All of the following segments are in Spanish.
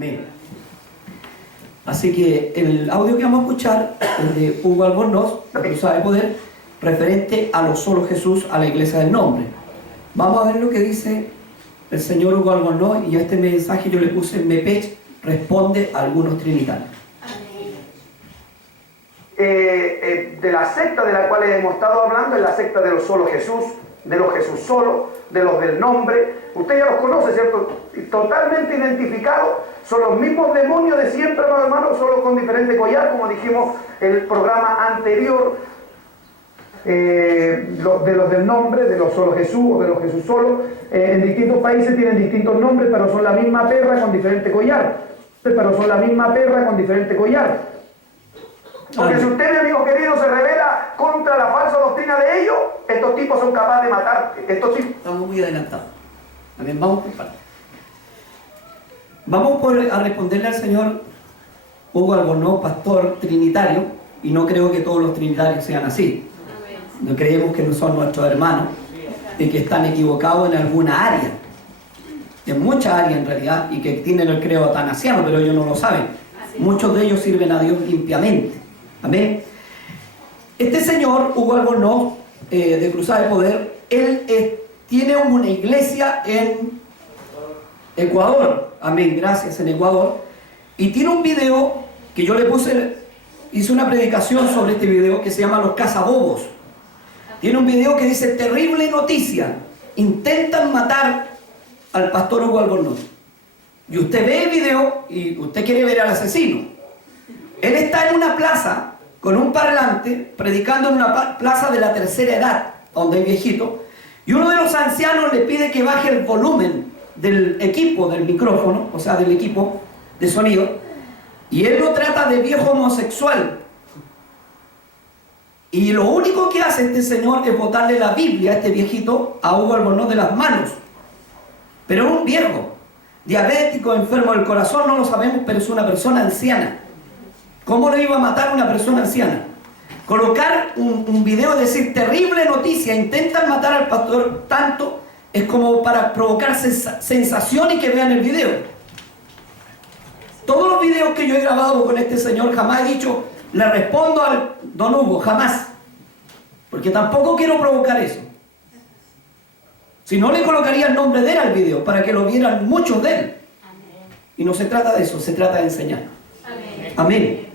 Amén. Así que el audio que vamos a escuchar es de Hugo Albornoz, de Cruzada de Poder, referente a lo solo Jesús, a la Iglesia del Nombre. Vamos a ver lo que dice el señor Hugo Albornoz, y a este mensaje yo le puse Mepech responde a algunos trinitarios. De la secta de la cual hemos estado hablando es la secta de los solo Jesús, de los Jesús solo, de los del nombre. Usted ya los conoce, ¿cierto? Totalmente identificados, son los mismos demonios de siempre, hermanos, solo con diferente collar, como dijimos en el programa anterior. De los del nombre, de los solo Jesús o de los Jesús solo, en distintos países tienen distintos nombres, pero son la misma perra con diferente collar. Porque si usted, mi amigo querido, se revela contra la falsa doctrina de ellos, estos tipos son capaces de matarte. Estamos muy adelantados. También vamos por partes. Vamos a responderle al señor Hugo Albornoz, pastor trinitario, y no creo que todos los trinitarios sean así. No creemos que no son nuestros hermanos y que están equivocados en alguna área, en muchas áreas en realidad, y que tienen el credo atanasiano, pero ellos no lo saben. Muchos de ellos sirven a Dios limpiamente. Amén. Este señor, Hugo Albornoz, de Cruzada de Poder, él tiene una iglesia en Ecuador. Amén, gracias, en Ecuador. Y tiene un video que yo le puse, hice una predicación sobre este video que se llama Los Cazabobos. Tiene un video que dice: terrible noticia, intentan matar al pastor Hugo Albornoz. Y usted ve el video y usted quiere ver al asesino. Él está en una plaza con un parlante, predicando en una plaza de la tercera edad, donde hay viejitos, y uno de los ancianos le pide que baje el volumen del equipo, del micrófono, o sea, del equipo de sonido, y él lo trata de viejo homosexual. Y lo único que hace este señor es botarle la Biblia a este viejito, a Hugo Albornoz, de las manos. Pero es un viejo, diabético, enfermo del corazón, no lo sabemos, pero es una persona anciana. ¿Cómo le iba a matar a una persona anciana? Colocar un video y decir terrible noticia, intentan matar al pastor tanto, es como para provocar sensación y que vean el video. Todos los videos que yo he grabado con este señor, jamás he dicho, le respondo al don Hugo, jamás. Porque tampoco quiero provocar eso. Si no, le colocaría el nombre de él al video, para que lo vieran muchos de él. Y no se trata de eso, se trata de enseñar. Amén.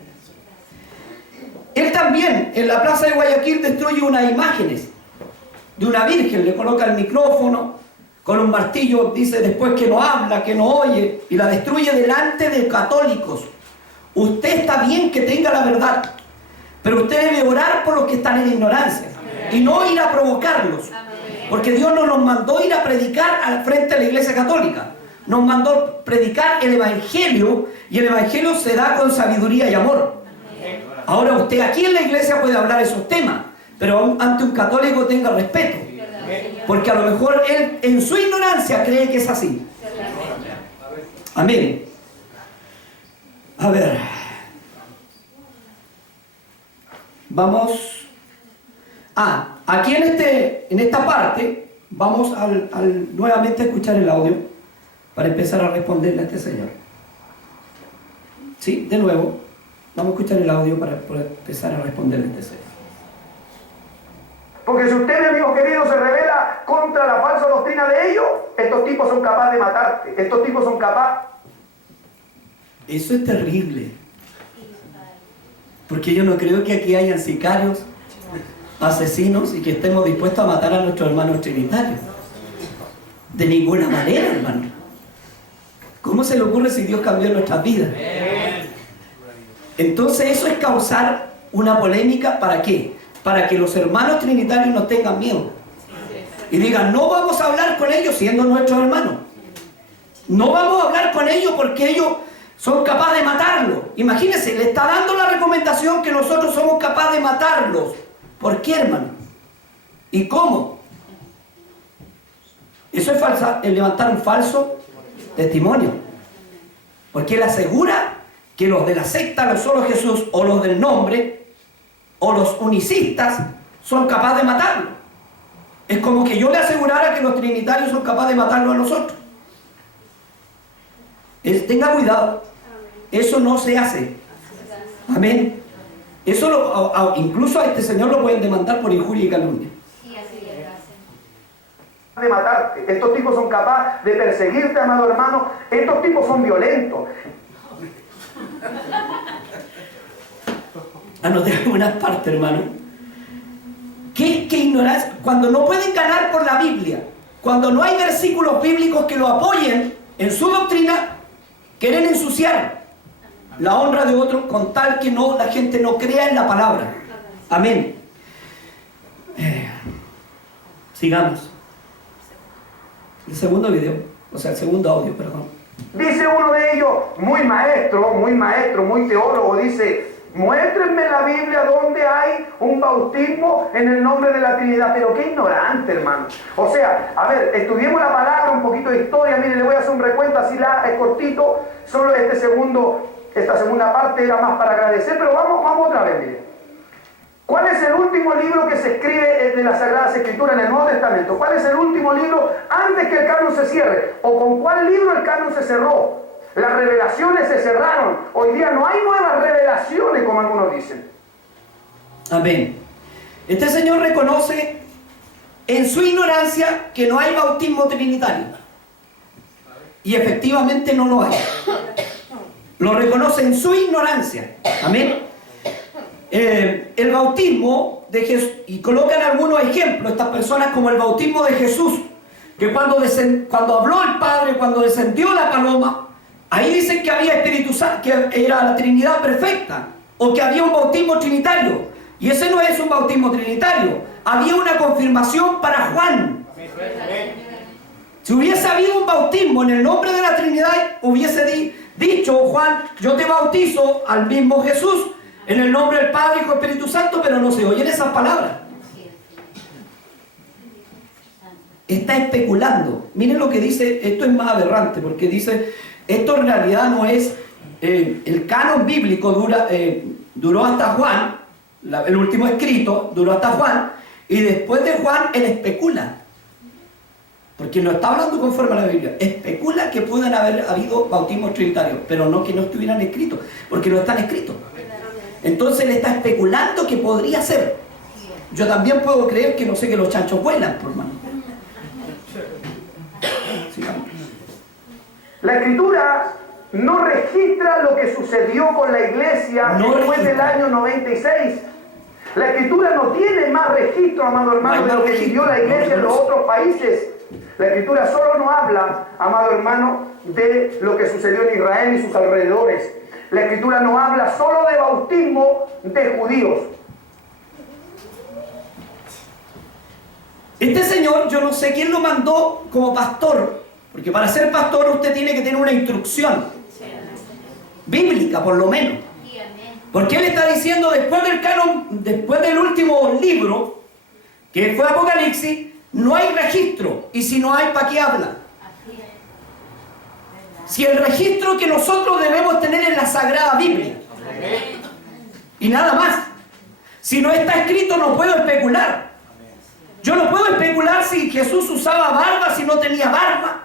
Él también, en la plaza de Guayaquil, destruye unas imágenes de una virgen, le coloca el micrófono, con un martillo, dice después que no habla, que no oye, y la destruye delante de católicos. Usted está bien que tenga la verdad, pero usted debe orar por los que están en ignorancia y no ir a provocarlos, porque Dios no nos mandó ir a predicar al frente de la Iglesia Católica, nos mandó predicar el Evangelio, y el Evangelio se da con sabiduría y amor. Ahora usted aquí en la iglesia puede hablar esos temas, pero ante un católico tenga respeto, porque a lo mejor él en su ignorancia cree que es así. Amén. A ver, vamos aquí en esta parte vamos nuevamente a escuchar el audio para empezar a responderle a este señor. Sí, de nuevo vamos a escuchar el audio para empezar a responderle a este señor. Porque si usted, mi amigo querido, se revela contra la falsa doctrina de ellos, estos tipos son capaces de matarte. Estos tipos son capaces. Eso es terrible. Porque yo no creo que aquí hayan sicarios, asesinos, y que estemos dispuestos a matar a nuestros hermanos trinitarios. De ninguna manera, hermano. ¿Cómo se le ocurre si Dios cambió nuestras vidas? Entonces eso es causar una polémica. ¿Para qué? Para que los hermanos trinitarios no tengan miedo y digan, no vamos a hablar con ellos siendo nuestros hermanos. No vamos a hablar con ellos porque ellos son capaces de matarlo. Imagínense, le está dando la recomendación que nosotros somos capaces de matarlos. ¿Por qué, hermano? ¿Y cómo? Eso es levantar un falso testimonio, porque él asegura que los de la secta, los solo Jesús, o los del nombre, o los unicistas, son capaces de matarlo. Es como que yo le asegurara que los trinitarios son capaces de matarlo a nosotros. Tenga cuidado. Eso no se hace. Amén. Eso incluso a este señor lo pueden demandar por injuria y calumnia. De matarte. Estos tipos son capaces de perseguirte, amado hermano. Estos tipos son violentos. Anoté algunas partes, hermano. ¿Qué ignorancia? Cuando no pueden ganar por la Biblia, cuando no hay versículos bíblicos que lo apoyen en su doctrina, quieren ensuciar la honra de otros con tal que la gente no crea en la palabra. Amén. Sigamos. El segundo video, o sea, el segundo audio, perdón. Dice uno de ellos, muy maestro, muy teólogo, dice: muéstrenme en la Biblia donde hay un bautismo en el nombre de la Trinidad. Pero qué ignorante, hermano. O sea, a ver, estudiemos la palabra, un poquito de historia. Mire, le voy a hacer un recuento, así es cortito. Solo esta segunda parte era más para agradecer, pero vamos otra vez, mire. ¿Cuál es el último libro que se escribe de las Sagradas Escrituras en el Nuevo Testamento? ¿Cuál es el último libro antes que el canon se cierre? ¿O con cuál libro el canon se cerró? Las revelaciones se cerraron. Hoy día no hay nuevas revelaciones, como algunos dicen. Amén. Este señor reconoce en su ignorancia que no hay bautismo trinitario. Y efectivamente no lo hay. Lo reconoce en su ignorancia. Amén. El bautismo de Jesús, y colocan algunos ejemplos, estas personas, como el bautismo de Jesús, que cuando habló el Padre, cuando descendió la paloma, ahí dicen que había Espíritu Santo, que era la Trinidad perfecta, o que había un bautismo trinitario. Y ese no es un bautismo trinitario, había una confirmación para Juan. Si hubiese habido un bautismo en el nombre de la Trinidad, hubiese dicho Juan: yo te bautizo al mismo Jesús, en el nombre del Padre, Hijo y Espíritu Santo, pero no se oyen esas palabras. Está especulando. Miren lo que dice, esto es más aberrante, porque dice, esto en realidad no es, el canon bíblico duró hasta Juan, el último escrito duró hasta Juan, y después de Juan él especula, porque no está hablando conforme a la Biblia, especula que puedan haber habido bautismos trinitarios, pero no que no estuvieran escritos, porque no están escritos. Entonces él está especulando que podría ser. Yo también puedo creer que no sé, que los chanchos vuelan, por mano. Sigamos. La Escritura no registra lo que sucedió con la iglesia después del año 96. La Escritura no tiene más registro, amado hermano, de lo que vivió la iglesia en los otros países. La Escritura solo nos habla, amado hermano, de lo que sucedió en Israel y sus alrededores. La Escritura nos habla solo de bautismo de judíos. Este señor, yo no sé quién lo mandó como pastor, porque para ser pastor usted tiene que tener una instrucción bíblica, por lo menos. Porque él está diciendo, después del canon, después del último libro, que fue Apocalipsis, no hay registro. Y si no hay, ¿para qué habla? Si el registro que nosotros debemos tener es la Sagrada Biblia. Y nada más. Si no está escrito, no puedo especular. Yo no puedo especular si Jesús usaba barba, si no tenía barba.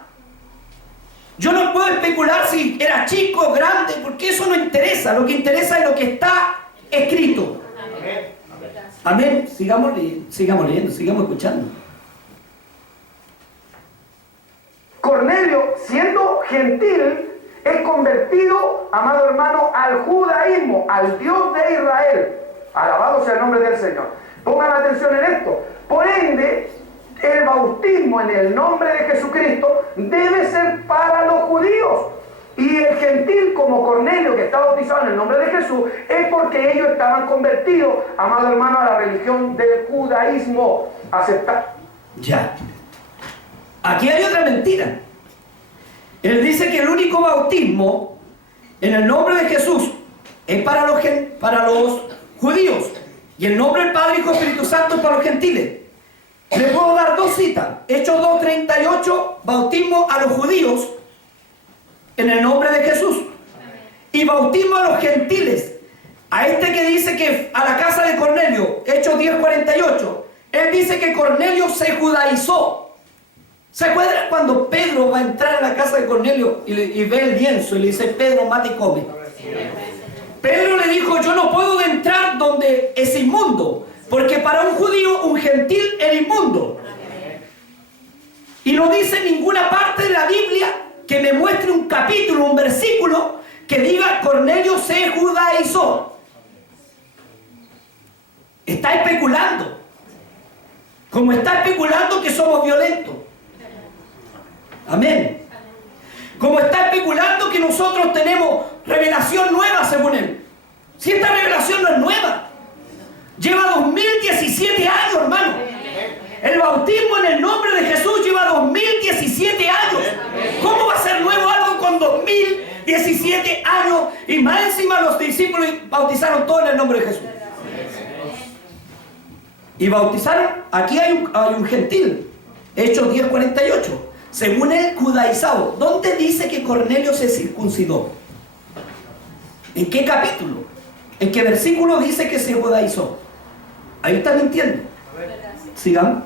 Yo no puedo especular si era chico o grande, porque eso no interesa. Lo que interesa es lo que está escrito. Amén. Sigamos leyendo, sigamos escuchando. Cornelio, siendo gentil, es convertido, amado hermano, al judaísmo, al Dios de Israel. Alabado sea el nombre del Señor. Pongan atención en esto. Por ende, el bautismo en el nombre de Jesucristo debe ser para los judíos. Y el gentil, como Cornelio, que está bautizado en el nombre de Jesús, es porque ellos estaban convertidos, amado hermano, a la religión del judaísmo. Aceptar. Ya. Aquí hay otra mentira. Él dice que el único bautismo en el nombre de Jesús es para los judíos, y el nombre del Padre, Hijo y Espíritu Santo es para los gentiles. Le puedo dar dos citas. Hechos 2:38, bautismo a los judíos en el nombre de Jesús, y bautismo a los gentiles. A este que dice que a la casa de Cornelio, Hechos 10:48, él dice que Cornelio se judaizó. ¿Se acuerdan cuando Pedro va a entrar a la casa de Cornelio y ve el lienzo y le dice, Pedro, mata y come? Pedro le dijo, yo no puedo entrar donde es inmundo, porque para un judío, un gentil era inmundo. Y no dice en ninguna parte de la Biblia que me muestre un capítulo, un versículo, que diga, Cornelio se judaizó. Está especulando. Como está especulando que somos violentos. Amén. Como está especulando que nosotros tenemos revelación nueva según él. Si esta revelación no es nueva, lleva 2017 años, hermano. El bautismo en el nombre de Jesús lleva 2017 años. ¿Cómo va a ser nuevo algo con 2017 años? Y más encima los discípulos bautizaron todo en el nombre de Jesús. Y bautizaron, aquí hay un gentil, Hechos 10:48. Según el judaizado, ¿dónde dice que Cornelio se circuncidó? ¿En qué capítulo? ¿En qué versículo dice que se judaizó? Ahí está mintiendo. Sigamos.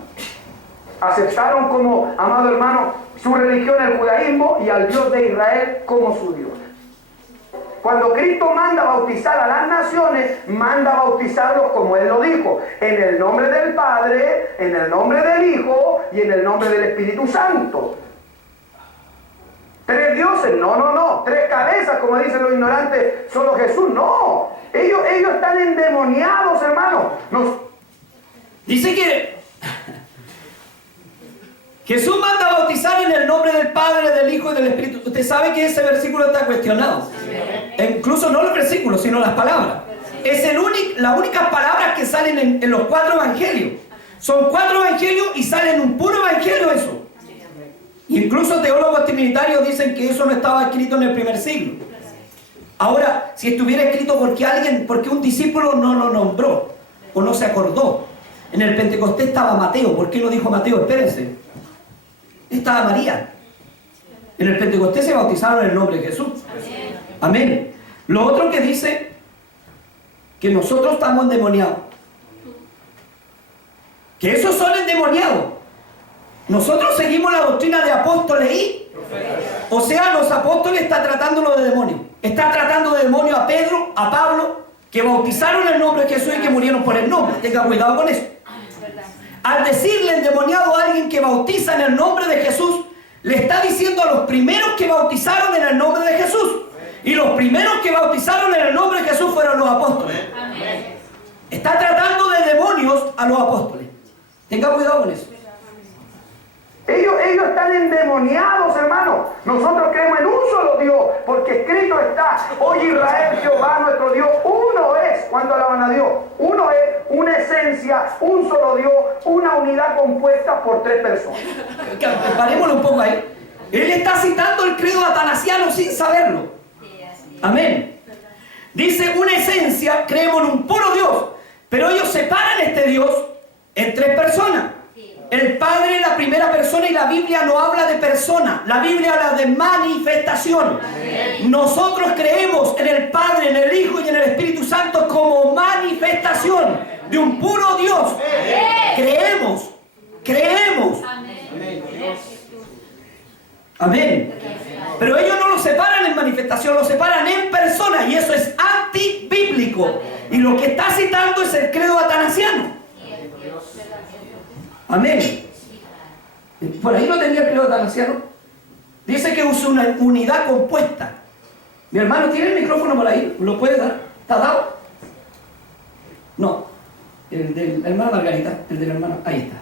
Aceptaron como, amado hermano, su religión, el judaísmo, y al Dios de Israel como su Dios. Cuando Cristo manda bautizar a las naciones, manda bautizarlos como Él lo dijo, en el nombre del Padre, en el nombre del Hijo y en el nombre del Espíritu Santo. ¿Tres dioses? No. ¿Tres cabezas, como dicen los ignorantes, solo Jesús? No. Ellos están endemoniados, hermano. Dice que Jesús manda a bautizar en el nombre del Padre, del Hijo y del Espíritu. Usted sabe que ese versículo está cuestionado. Incluso no los versículos, sino las palabras. Es las únicas palabras que salen en los 4 evangelios. Son 4 evangelios y salen un puro evangelio eso. Incluso teólogos trinitarios dicen que eso no estaba escrito en el primer siglo. Ahora, si estuviera escrito porque un discípulo no lo nombró o no se acordó. En el Pentecostés estaba Mateo. ¿Por qué lo dijo Mateo? Espérense. Estaba María. En el Pentecostés se bautizaron en el nombre de Jesús. Amén. Lo otro que dice que nosotros estamos endemoniados. Que esos son endemoniados. Nosotros seguimos la doctrina de apóstoles y... O sea, los apóstoles están tratándolo de demonios. Está tratando de demonios a Pedro, a Pablo, que bautizaron el nombre de Jesús y que murieron por el nombre. Tenga cuidado con eso. Al decirle endemoniado a alguien que bautiza en el nombre de Jesús, le está diciendo a los primeros que bautizaron en el nombre de Jesús. Y los primeros que bautizaron en el nombre de Jesús fueron los apóstoles. Está tratando de demonios a los apóstoles. Tenga cuidado con eso. Ellos están endemoniados, hermano. Nosotros creemos en un solo Dios, porque escrito está: oye Israel, Jehová nuestro Dios, uno es. Cuando alaban a Dios, uno es, una esencia, un solo Dios, una unidad compuesta por 3 personas. Parémoslo un poco ahí. Él está citando el credo atanasiano sin saberlo. Amén. Dice una esencia, creemos en un puro Dios, pero ellos separan este Dios en 3 personas. El Padre es la primera persona y la Biblia no habla de persona. La Biblia habla de manifestación. Nosotros creemos en el Padre, en el Hijo y en el Espíritu Santo como manifestación de un puro Dios. Creemos. Amén. Pero ellos no lo separan en manifestación, lo separan en persona, y eso es antibíblico. Y lo que está citando es el credo atanasiano. Amén. Por ahí no tenía el credo atanasiano. Dice que usa una unidad compuesta. Mi hermano tiene el micrófono por ahí, ¿lo puede dar? ¿Está dado? No, el del hermano Margarita, el del hermano, ahí está.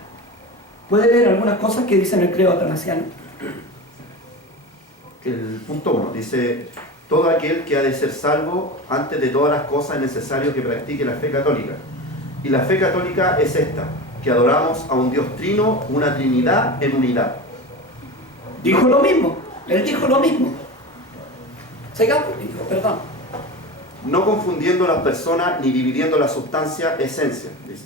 ¿Puede leer algunas cosas que dicen el credo atanasiano? El punto 1 dice: todo aquel que ha de ser salvo, antes de todas las cosas es necesario que practique la fe católica. Y la fe católica es esta: que adoramos a un Dios trino, una Trinidad en unidad. Dijo lo mismo, él dijo lo mismo. Perdón. No confundiendo las personas ni dividiendo la sustancia, esencia, dice.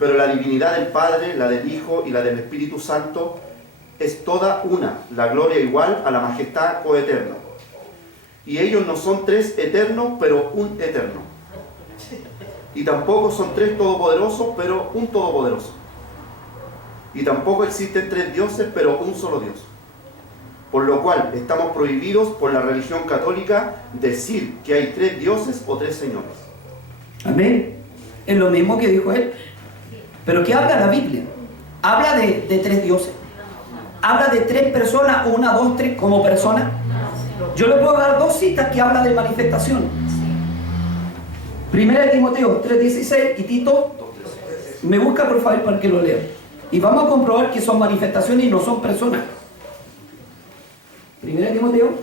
Pero la divinidad del Padre, la del Hijo y la del Espíritu Santo es toda una, la gloria igual a la majestad coeterna. Y ellos no son 3 eternos, pero un eterno. Y tampoco son 3 todopoderosos, pero un todopoderoso. Y tampoco existen tres dioses, pero un solo Dios. Por lo cual estamos prohibidos por la religión católica decir que hay tres dioses o tres señores. Amén. Es lo mismo que dijo él. Pero ¿qué habla la Biblia? ¿Habla de tres dioses? ¿Habla de tres personas, una, dos, tres, como personas? Yo le puedo dar dos citas que hablan de manifestación. Primera de Timoteo 3:16 y Tito, me busca por favor para que lo lea. Y vamos a comprobar que son manifestaciones y no son personas. Primera de Timoteo.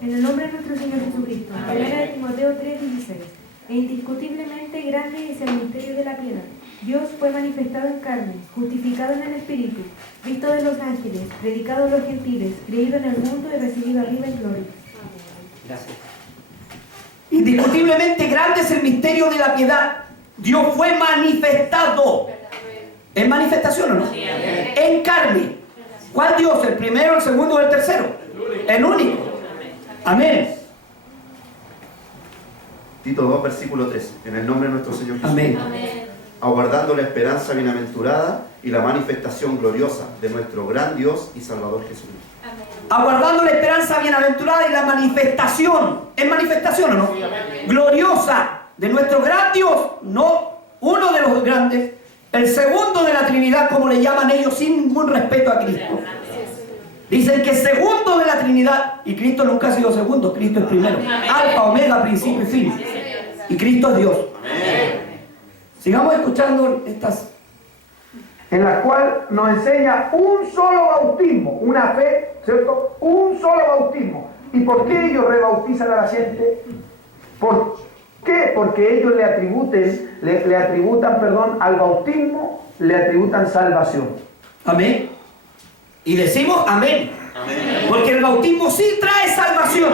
En el nombre de nuestro Señor Jesucristo. Primera de Timoteo 3:16. E indiscutiblemente grande es el misterio de la piedad. Dios fue manifestado en carne, justificado en el Espíritu, visto de los ángeles, predicado a los gentiles, creído en el mundo y recibido arriba en gloria. Gracias. Indiscutiblemente grande es el misterio de la piedad. Dios fue manifestado. ¿Es manifestación o no? Sí, en carne. ¿Cuál Dios? ¿El primero, el segundo o el tercero? El único. Amén. Tito 2, versículo 3. En el nombre de nuestro Señor Jesús. Amén. Aguardando la esperanza bienaventurada y la manifestación gloriosa de nuestro gran Dios y Salvador Jesucristo. Aguardando la esperanza bienaventurada y la manifestación. ¿Es manifestación o no? Sí, gloriosa de nuestro gran Dios. No uno de los grandes. El segundo de la Trinidad, como le llaman ellos, sin ningún respeto a Cristo. Dicen que segundo de la Trinidad. Y Cristo nunca ha sido segundo. Cristo es primero. Alfa, omega, principio y fin. Y Cristo es Dios. Sigamos escuchando estas. En la cual nos enseña un solo bautismo, una fe, ¿cierto? Un solo bautismo. ¿Y por qué ellos rebautizan a la gente? ¿Por qué? Porque ellos le atributan al bautismo, le atributan salvación. Amén. Y decimos amén. Amén. Porque el bautismo sí trae salvación.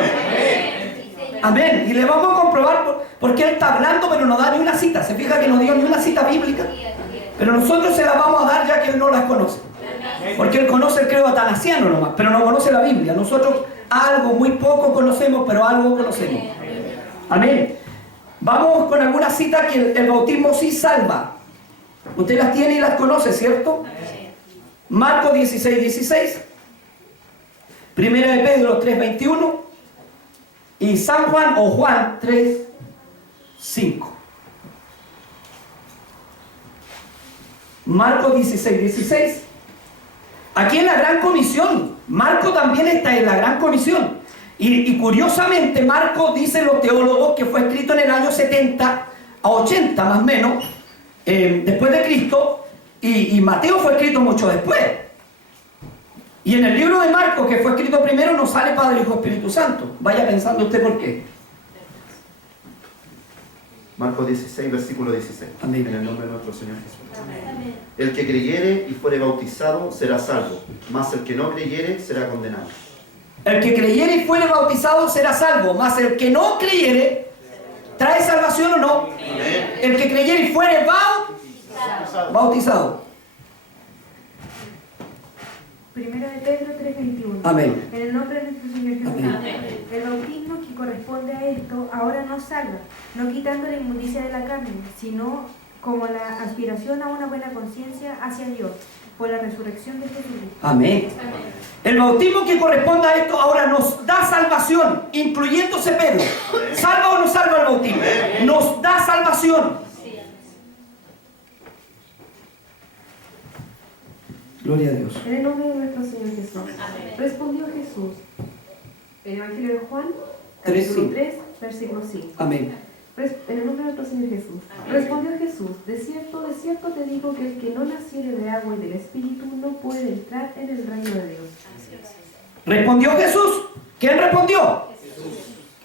Amén. Y le vamos a comprobar porque él está hablando, pero no da ni una cita. Se fija que no dio ni una cita bíblica. Pero nosotros se la vamos a dar ya que él no las conoce. Porque él conoce el credo atanasiano nomás, pero no conoce la Biblia. Nosotros algo, muy poco conocemos, pero algo conocemos. Amén. Vamos con algunas citas que el bautismo sí salva. Usted las tiene y las conoce, ¿cierto? Marcos 16:16. Primera de Pedro 3:21. Y San Juan o Juan 3:5. Marcos 16:16. Aquí en la Gran Comisión, Marco también está en la Gran Comisión. Y curiosamente, Marco, dicen los teólogos, que fue escrito en el año 70 a 80 más o menos, después de Cristo, y Mateo fue escrito mucho después. Y en el libro de Marcos, que fue escrito primero, no sale Padre, Hijo, Espíritu Santo. Vaya pensando usted por qué. Marcos 16, versículo 16. Amén. En el nombre de nuestro Señor Jesús. Amén. El que creyere y fuere bautizado será salvo, mas el que no creyere será condenado. El que creyere y fuere bautizado será salvo, mas el que no creyere, ¿trae salvación o no? Amén. El que creyere y fuere bautizado. Primera de Pedro 3:21. Amén. En el nombre de nuestro Señor Jesucristo. Amén. El bautismo que corresponde a esto ahora no salva, no quitando la inmundicia de la carne, sino como la aspiración a una buena conciencia hacia Dios, por la resurrección de Jesucristo. Amén. El bautismo que corresponde a esto ahora nos da salvación, incluyéndose Pedro. ¿Salva o no salva el bautismo? Nos da salvación. Gloria a Dios. En el nombre de nuestro Señor Jesús. Amén. Respondió Jesús. El Evangelio de Juan, capítulo 3, versículo 5. Amén. En el nombre de nuestro Señor Jesús. Amén. Respondió Jesús, de cierto te digo que el que no naciere de agua y del Espíritu no puede entrar en el reino de Dios. ¿Respondió Jesús? ¿Quién respondió? Jesús.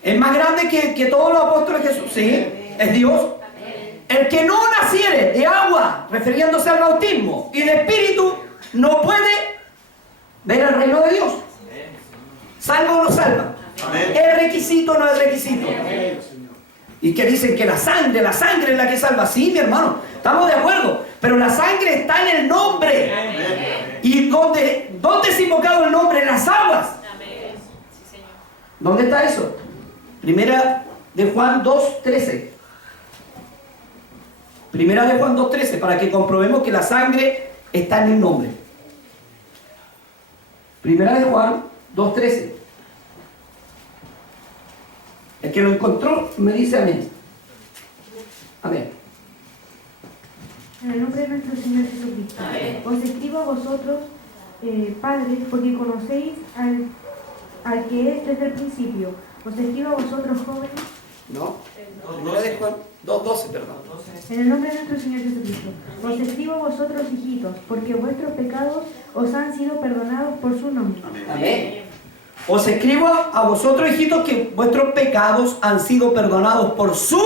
¿Es más grande que todos los apóstoles de Jesús? Sí, es Dios. Amén. El que no naciere de agua, refiriéndose al bautismo, y de Espíritu, no puede ver el reino de Dios. ¿Salva o no salva? Amén. ¿Es requisito o no es requisito? Amén. Y que dicen que la sangre es la que salva. Sí, mi hermano, estamos de acuerdo. Pero la sangre está en el nombre. Amén. ¿Y dónde es invocado el nombre? En las aguas. Amén. Sí, Señor. ¿Dónde está eso? Primera de Juan 2:13. Primera de Juan 2:13, para que comprobemos que la sangre está en el nombre. Primera de Juan 2:13. El que lo encontró me dice amén. Amén. En el nombre de nuestro Señor Jesucristo. Os escribo a vosotros, padres, porque conocéis al que es desde el principio. Os escribo a vosotros, jóvenes. No, Primera de Juan 2:12, perdón. En el nombre de nuestro Señor Jesucristo. Os escribo a vosotros, hijitos, porque vuestros pecados os han sido perdonados por su nombre. Amén. Os escribo a vosotros, hijitos, que vuestros pecados han sido perdonados por su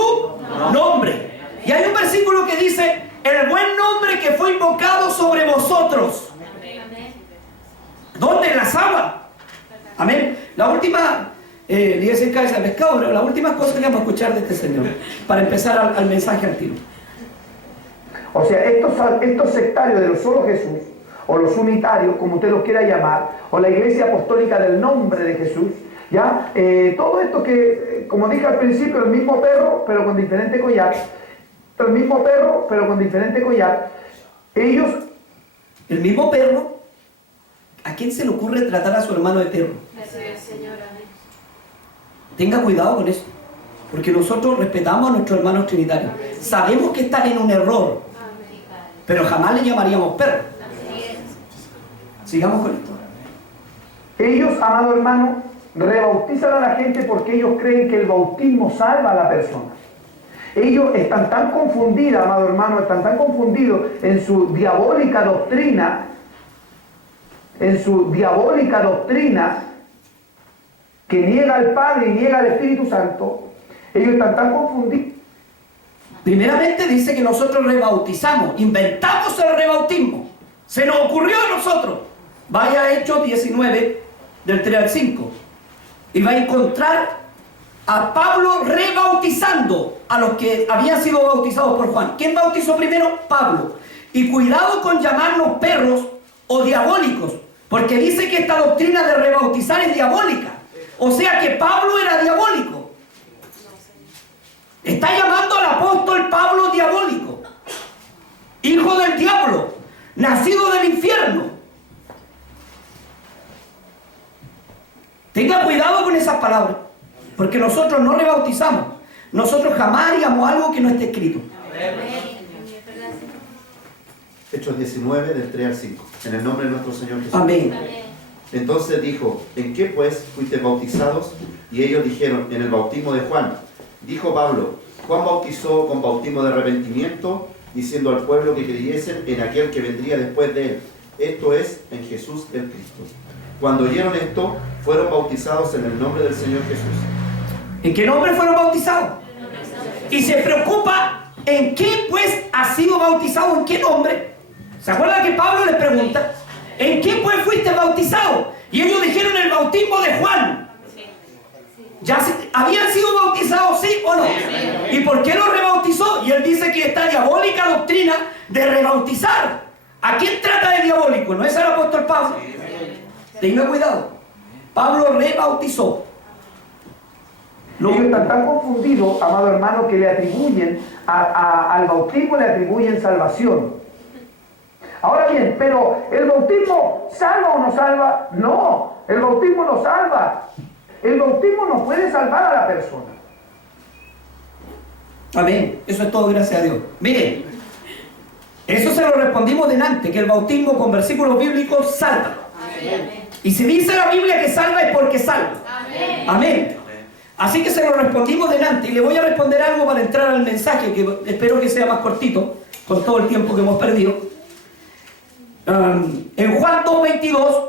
nombre. Y hay un versículo que dice, el buen nombre que fue invocado sobre vosotros. ¿Dónde? En las aguas. Amén. La última, le iba a decir cabeza de pescado, pero la última cosa que vamos a escuchar de este Señor, para empezar al mensaje al tiro. O sea, estos sectarios de los solo Jesús, o los unitarios, como usted los quiera llamar, o la iglesia apostólica del nombre de Jesús, ¿ya? Todo esto que, como dije al principio, el mismo perro, pero con diferente collar, el mismo perro, pero con diferente collar, ellos... El mismo perro, ¿a quién se le ocurre tratar a su hermano de perro? Tenga cuidado con eso, porque nosotros respetamos a nuestros hermanos trinitarios. Sabemos que están en un error, pero jamás le llamaríamos perro. Sigamos con esto. Ellos, amado hermano, rebautizan a la gente porque ellos creen que el bautismo salva a la persona. Ellos están tan confundidos, amado hermano, están tan confundidos en su diabólica doctrina, que niega al Padre y niega al Espíritu Santo. Ellos están tan confundidos. Primeramente dice que nosotros rebautizamos, inventamos el rebautismo. Se nos ocurrió a nosotros. Vaya a Hechos 19, del 3 al 5. Y va a encontrar a Pablo rebautizando a los que habían sido bautizados por Juan. ¿Quién bautizó primero? Pablo. Y cuidado con llamarnos perros o diabólicos, porque dice que esta doctrina de rebautizar es diabólica. O sea que Pablo era diabólico. Está llamando al apóstol Pablo diabólico, hijo del diablo, nacido del infierno. Tenga cuidado con esas palabras, porque nosotros no rebautizamos. Nosotros jamás haríamos algo que no esté escrito. Hechos 19, del 3 al 5. En el nombre de nuestro Señor Jesús. Amén. Entonces dijo, ¿en qué pues fuiste bautizados? Y ellos dijeron, en el bautismo de Juan. Dijo Pablo, Juan bautizó con bautismo de arrepentimiento, diciendo al pueblo que creyesen en aquel que vendría después de él. Esto es, en Jesús el Cristo. Cuando oyeron esto, fueron bautizados en el nombre del Señor Jesús. ¿En qué nombre fueron bautizados? Y se preocupa en qué pues ha sido bautizado, en qué nombre. ¿Se acuerdan que Pablo les pregunta? ¿En qué pues fuiste bautizado? Y ellos dijeron el bautismo de Juan. ¿Ya habían sido bautizados, sí o no? ¿Y por qué los rebautizó? Y él dice que esta diabólica doctrina de rebautizar. ¿A quién trata de diabólico? ¿No es el apóstol Pablo? Tenga cuidado. Pablo rebautizó. Ellos están tan confundidos, amado hermano, que le atribuyen al bautismo, le atribuyen salvación. Ahora bien, pero ¿el bautismo salva o no salva? No, el bautismo no salva. El bautismo no puede salvar a la persona. Amén. Eso es todo, gracias a Dios. Miren, eso se lo respondimos delante, que el bautismo con versículos bíblicos salva. Amén. Y si dice la Biblia que salva es porque salva. Amén. Amén. Así que se lo respondimos delante. Y le voy a responder algo para entrar al mensaje, que espero que sea más cortito, con todo el tiempo que hemos perdido. En Juan 2:22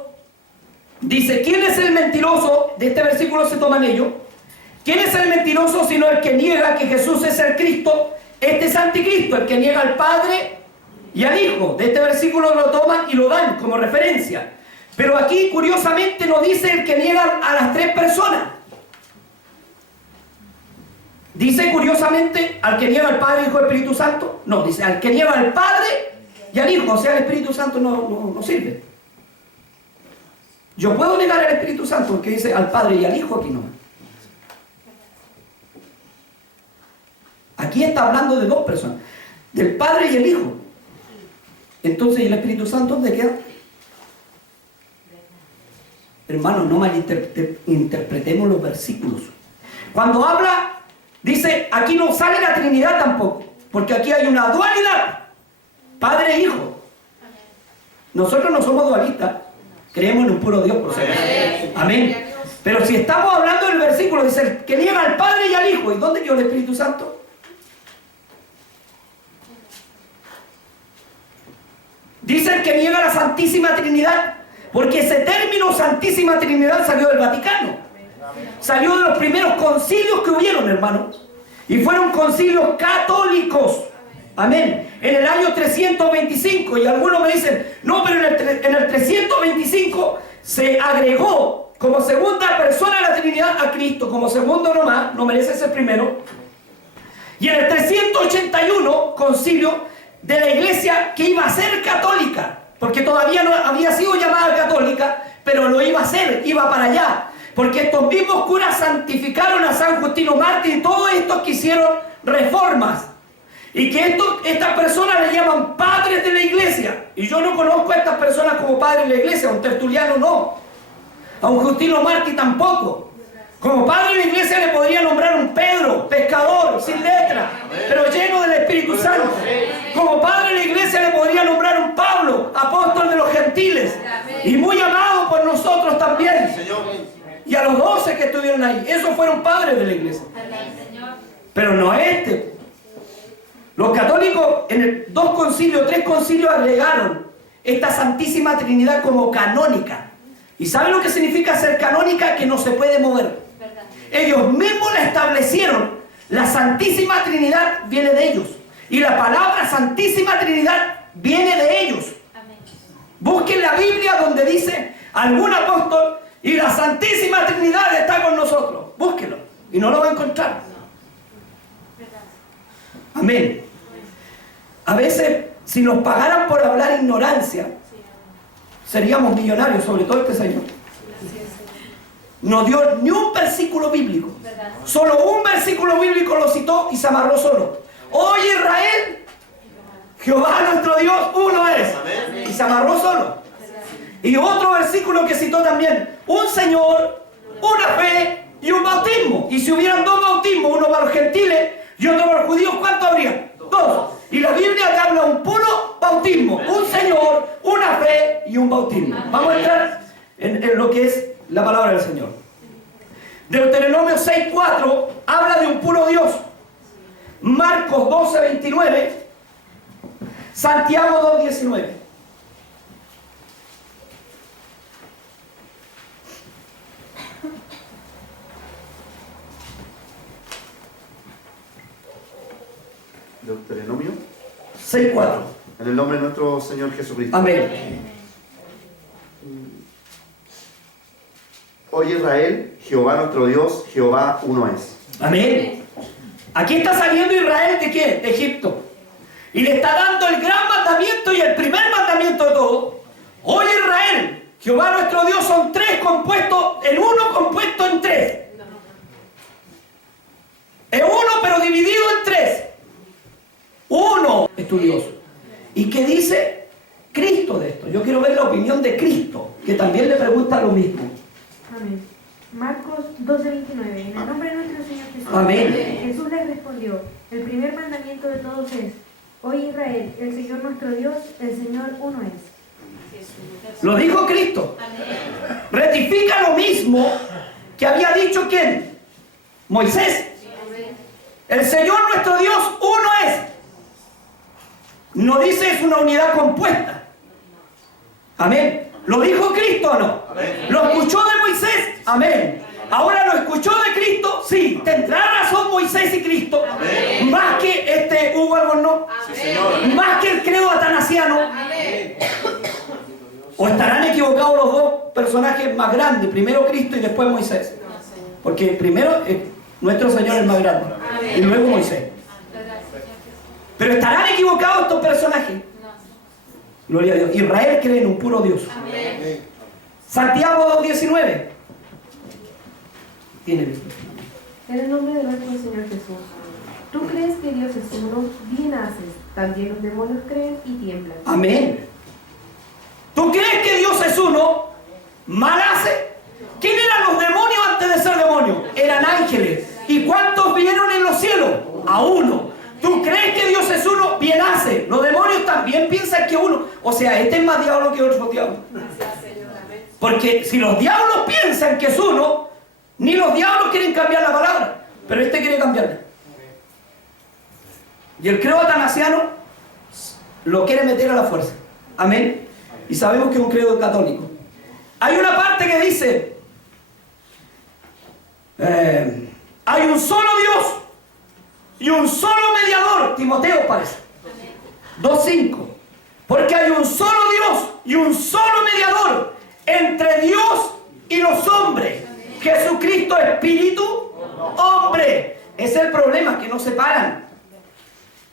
dice, ¿quién es el mentiroso? De este versículo se toman ellos. ¿Quién es el mentiroso sino el que niega que Jesús es el Cristo? Este es anticristo, el que niega al Padre y al Hijo. De este versículo lo toman y lo dan como referencia. Pero aquí curiosamente no dice el que niega a las tres personas. Dice curiosamente al que niega al Padre, Hijo y Espíritu Santo. No, dice al que niega al Padre y al Hijo. O sea, el Espíritu Santo no sirve. Yo puedo negar al Espíritu Santo porque dice al Padre y al Hijo, aquí no. Aquí está hablando de dos personas. del Padre y el Hijo. Entonces, ¿y el Espíritu Santo dónde queda? Hermanos, no malinterpretemos los versículos. Cuando habla, dice, aquí no sale la Trinidad tampoco, porque aquí hay una dualidad, Padre e Hijo. Nosotros no somos dualistas, creemos en un puro Dios, por ser. Amén. Pero si estamos hablando del versículo, dice, que niega al Padre y al Hijo, ¿y dónde quedó el Espíritu Santo? Dicen que niega la Santísima Trinidad, porque ese término Santísima Trinidad salió del Vaticano. Salió de los primeros concilios que hubieron, hermanos. Y fueron concilios católicos. Amén. En el año 325. Y algunos me dicen, no, pero en el 325 se agregó como segunda persona de la Trinidad a Cristo. Como segundo nomás, no merece ser primero. Y en el 381, concilio de la iglesia que iba a ser católica. Porque todavía no había sido llamada católica, pero lo iba a ser, iba para allá. Porque estos mismos curas santificaron a San Justino Mártir y todos estos que hicieron reformas. Y que estas personas le llaman padres de la iglesia. Y yo no conozco a estas personas como padres de la iglesia, a un Tertuliano no. A un Justino Mártir tampoco. Como padre de la iglesia le podría nombrar un Pedro, pescador, sin letra, pero lleno del Espíritu Santo. Como padre de la iglesia le podría nombrar un Pablo, apóstol de los gentiles. Y muy amado por nosotros también. Y a los 12 que estuvieron ahí, esos fueron padres de la iglesia. Pero no este. Los católicos en tres concilios agregaron esta Santísima Trinidad como canónica. ¿Y saben lo que significa ser canónica? Que no se puede mover. Ellos mismos la establecieron. La Santísima Trinidad viene de ellos. Y la palabra Santísima Trinidad viene de ellos. Busquen la Biblia donde dice algún apóstol y la Santísima Trinidad está con nosotros. Búsquenlo y no lo va a encontrar. Amén. A veces, si nos pagaran por hablar ignorancia, seríamos millonarios, sobre todo este señor. No dio ni un versículo bíblico. Solo un versículo bíblico lo citó y se amarró solo. Oye Israel, Jehová nuestro Dios uno es. Y se amarró solo. Y otro versículo que citó también, un Señor, una fe y un bautismo. Y si hubieran dos bautismos, uno para los gentiles y otro para los judíos, ¿cuánto habría? Dos. Y la Biblia te habla un puro bautismo, un Señor, una fe y un bautismo. Vamos a entrar en lo que es la palabra del Señor. Deuteronomio 6:4 habla de un puro Dios. Marcos 12:29. Santiago 2:19. Deuteronomio 6:4. En el nombre de nuestro Señor Jesucristo. Amén. Oye Israel, Jehová nuestro Dios, Jehová uno es. Amén. Aquí está saliendo Israel ¿de qué? De Egipto. Y le está dando el gran mandamiento y el primer mandamiento de todo. Oye Israel, Jehová nuestro Dios son tres compuestos, el uno compuesto en tres. Es uno pero dividido en tres. Uno es tu Dios. ¿Y qué dice Cristo de esto? Yo quiero ver la opinión de Cristo, que también le pregunta lo mismo. Amén. Marcos 12:29. En el nombre de nuestro Señor Jesús. Amén. Jesús les respondió: el primer mandamiento de todos es: oye Israel, el Señor nuestro Dios, el Señor uno es. Lo dijo Cristo. Ratifica lo mismo que había dicho ¿quién? Moisés. El Señor nuestro Dios uno es. No dice es una unidad compuesta. Amén. ¿Lo dijo Cristo o no? Amén. ¿Lo escuchó de Moisés? Amén. ¿Ahora lo escuchó de Cristo? Sí. ¿Tendrá razón Moisés y Cristo? Amén. Más que Hugo Albornoz. Sí, más que el credo atanasiano. Amén. ¿O estarán equivocados los dos personajes más grandes? Primero Cristo y después Moisés. Porque primero nuestro Señor es más grande. Amén. Y luego Moisés. Pero ¿estarán equivocados estos personajes? Gloria a Dios. Israel cree en un puro Dios. Amén. Santiago 2:19. Tiene. En el nombre de nuestro Señor Jesús. Tú crees que Dios es uno, bien haces. También los demonios creen y tiemblan. Amén. ¿Tú crees que Dios es uno? Mal hace. ¿Quién eran los demonios antes de ser demonios? Eran ángeles. ¿Y cuántos vieron en los cielos? A uno. ¿Tú crees que Dios es uno? Bien hace. Los demonios también piensan que uno. O sea, este es más diablo que otro diablo. Porque si los diablos piensan que es uno, ni los diablos quieren cambiar la palabra. Pero este quiere cambiarla. Y el credo atanasiano lo quiere meter a la fuerza. Amén. Y sabemos que es un credo católico. Hay una parte que dice, hay un solo Dios y un solo mediador. Timoteo parece. 2:5. Porque hay un solo Dios y un solo mediador entre Dios y los hombres. Jesucristo, espíritu, hombre. Ese es el problema, que nos separan.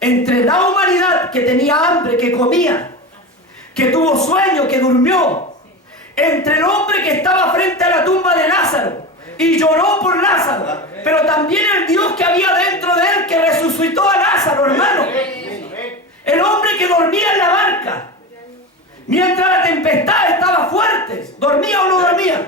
Entre la humanidad que tenía hambre, que comía, que tuvo sueño, que durmió, entre el hombre que estaba frente a la tumba de Lázaro y lloró por Lázaro, pero también el Dios que había dentro de él, que resucitó a Lázaro, hermano. El hombre que dormía en la barca mientras la tempestad estaba fuerte. ¿Dormía o no dormía?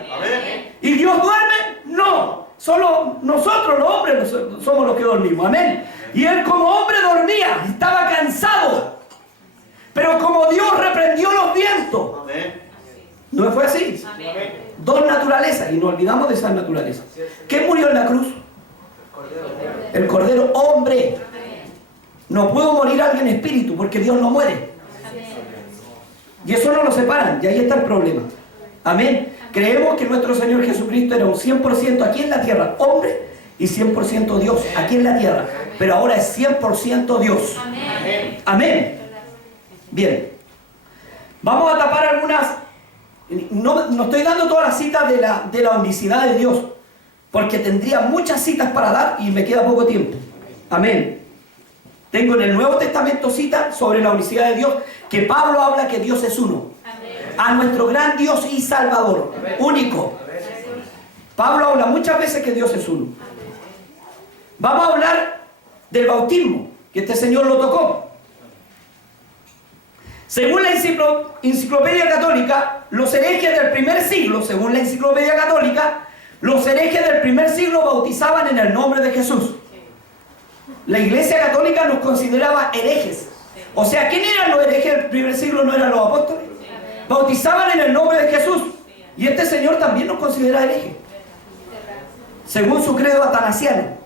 ¿Y Dios duerme? No. Solo nosotros los hombres somos los que dormimos. Amén. Y él como hombre dormía, estaba cansado. Pero como Dios reprendió los vientos. ¿No fue así? Dos naturalezas, y nos olvidamos de esas naturalezas. ¿Qué murió en la cruz? El Cordero, hombre. No pudo morir alguien espíritu, porque Dios no muere. Y eso no lo separan, y ahí está el problema. Amén. Creemos que nuestro Señor Jesucristo era un 100% aquí en la tierra, hombre, y 100% Dios aquí en la tierra. Pero ahora es 100% Dios. Amén. Bien. Vamos a tapar algunas. No estoy dando todas las citas de la unicidad de Dios, porque tendría muchas citas para dar y me queda poco tiempo. Amén. Tengo en el Nuevo Testamento citas sobre la unicidad de Dios, que Pablo habla que Dios es uno. A nuestro gran Dios y Salvador, único. Pablo habla muchas veces que Dios es uno. Vamos a hablar del bautismo, que este Señor lo tocó. Según la Enciclopedia Católica, los herejes del primer siglo, según la Enciclopedia Católica, los herejes del primer siglo bautizaban en el nombre de Jesús. La Iglesia Católica nos consideraba herejes. O sea, ¿quién eran los herejes del primer siglo? ¿No eran los apóstoles? Bautizaban en el nombre de Jesús. Y este Señor también nos considera herejes, según su credo atanasiano.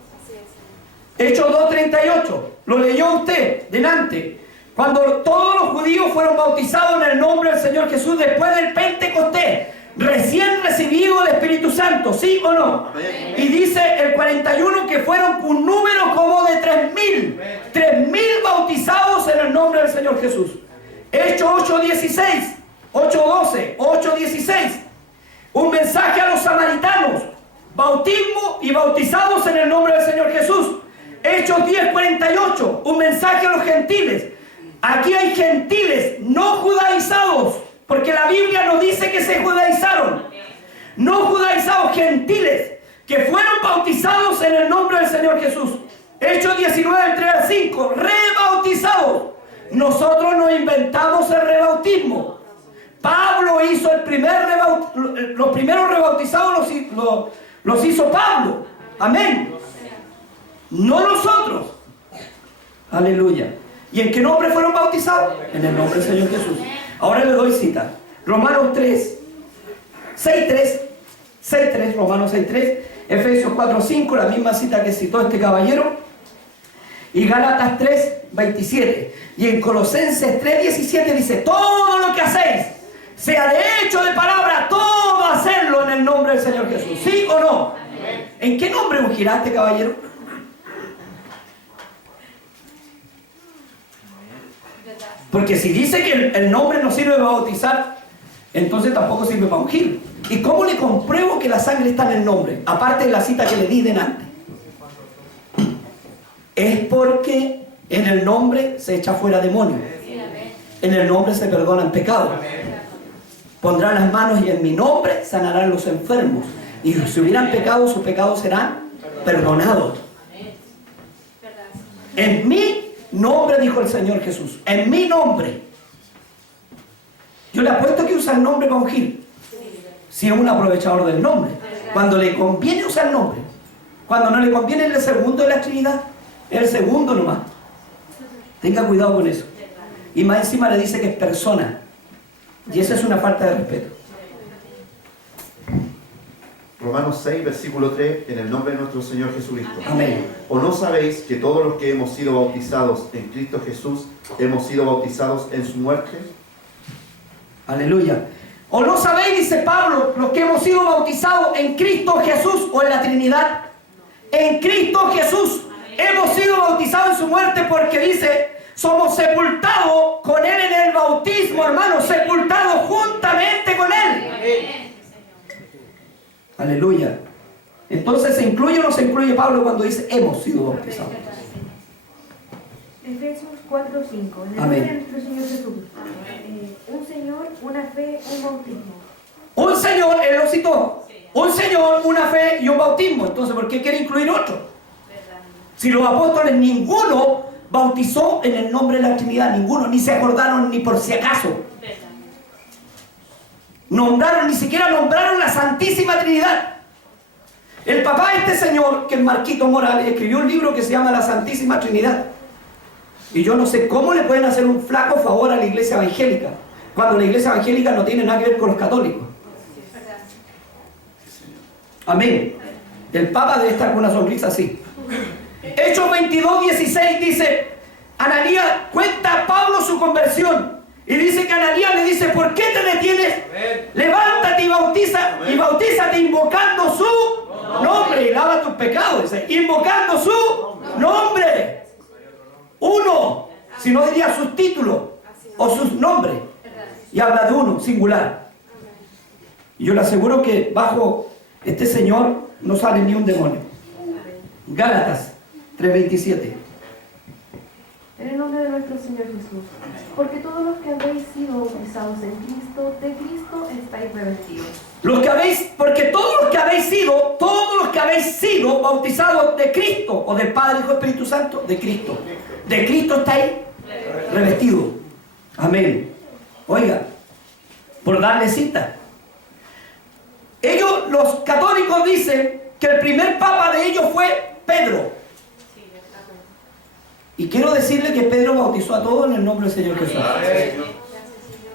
Hechos 2:38, lo leyó usted delante. Cuando todos los judíos fueron bautizados en el nombre del Señor Jesús después del Pentecostés, recién recibido el Espíritu Santo, ¿sí o no? Y dice el 41 que fueron un número como de 3.000 bautizados en el nombre del Señor Jesús. Hechos 8:16, 8:12, 8:16, un mensaje a los samaritanos, bautismo y bautizados en el nombre del Señor Jesús. Hechos 10:48, un mensaje a los gentiles. Aquí hay gentiles no judaizados, porque la Biblia no dice que se judaizaron. No judaizados, gentiles, que fueron bautizados en el nombre del Señor Jesús. Hechos 19:3-5, rebautizados. Nosotros no inventamos el rebautismo. Pablo hizo los primeros rebautizados los hizo Pablo. Amén. No nosotros. Aleluya. ¿Y en qué nombre fueron bautizados? En el nombre del Señor Jesús. Ahora le doy cita. Romanos 6:3, Romanos 6:3, Efesios 4:5, la misma cita que citó este caballero, y Gálatas 3:27. Y en Colosenses 3:17 dice, todo lo que hacéis, sea de hecho de palabra, todo hacerlo en el nombre del Señor Jesús. ¿Sí o no? ¿En qué nombre ungirá este caballero? Porque si dice que el nombre no sirve para bautizar, entonces tampoco sirve para ungir. ¿Y cómo le compruebo que la sangre está en el nombre? Aparte de la cita que le di delante. Es porque en el nombre se echa fuera demonios. En el nombre se perdonan pecados. Pondrán las manos y en mi nombre sanarán los enfermos. Y si hubieran pecado, sus pecados serán perdonados. En mí nombre, dijo el Señor Jesús, en mi nombre. Yo le apuesto que usa el nombre para ungir, si es un aprovechador del nombre. Cuando le conviene usa el nombre, cuando no le conviene es el segundo de la Trinidad, es el segundo nomás. Tenga cuidado con eso. Y más encima le dice que es persona, y esa es una falta de respeto. Romanos 6, versículo 3, en el nombre de nuestro Señor Jesucristo. Amén. ¿O no sabéis que todos los que hemos sido bautizados en Cristo Jesús, hemos sido bautizados en su muerte? Aleluya. ¿O no sabéis, dice Pablo, los que hemos sido bautizados en Cristo Jesús o en la Trinidad? En Cristo Jesús hemos sido bautizados en su muerte, porque dice, somos sepultados con Él en el bautismo, hermanos, sepultados juntamente con Él. Aleluya. Entonces, ¿se incluye o no se incluye Pablo cuando dice hemos sido bautizados? Efesios 4:5. En el Amén. nombre de nuestro Señor Jesús. Un Señor, una fe, un bautismo. Un Señor, Él lo citó. Un Señor, una fe y un bautismo. Entonces, ¿por qué quiere incluir otro? Si los apóstoles ninguno bautizó en el nombre de la Trinidad, ninguno, ni se acordaron ni por si acaso. Nombraron, ni siquiera nombraron la Santísima Trinidad. El papá de este señor, que es Marquito Morales, escribió un libro que se llama La Santísima Trinidad. Y yo no sé cómo le pueden hacer un flaco favor a la iglesia evangélica, cuando la iglesia evangélica no tiene nada que ver con los católicos. Amén. El papa debe estar con una sonrisa así. Hechos 22:16 dice, Ananías, cuenta a Pablo su conversión. Y dice que Ananías le dice, ¿por qué te detienes? Levántate y bautízate invocando su nombre. Y lava tus pecados. Dice, invocando su nombre. Uno, si no diría sus títulos o sus nombres. Y habla de uno, singular. Y yo le aseguro que bajo este señor no sale ni un demonio. Gálatas 3:27. En el nombre de nuestro Señor Jesús. Porque todos los que habéis sido bautizados en Cristo, de Cristo estáis revestidos. Porque todos los que habéis sido bautizados de Cristo, o del Padre, Hijo y Espíritu Santo, de Cristo. De Cristo estáis revestidos. Amén. Oiga, por darle cita. Ellos, los católicos, dicen que el primer papa de ellos fue Pedro. Y quiero decirle que Pedro bautizó a todos en el nombre del Señor Jesús.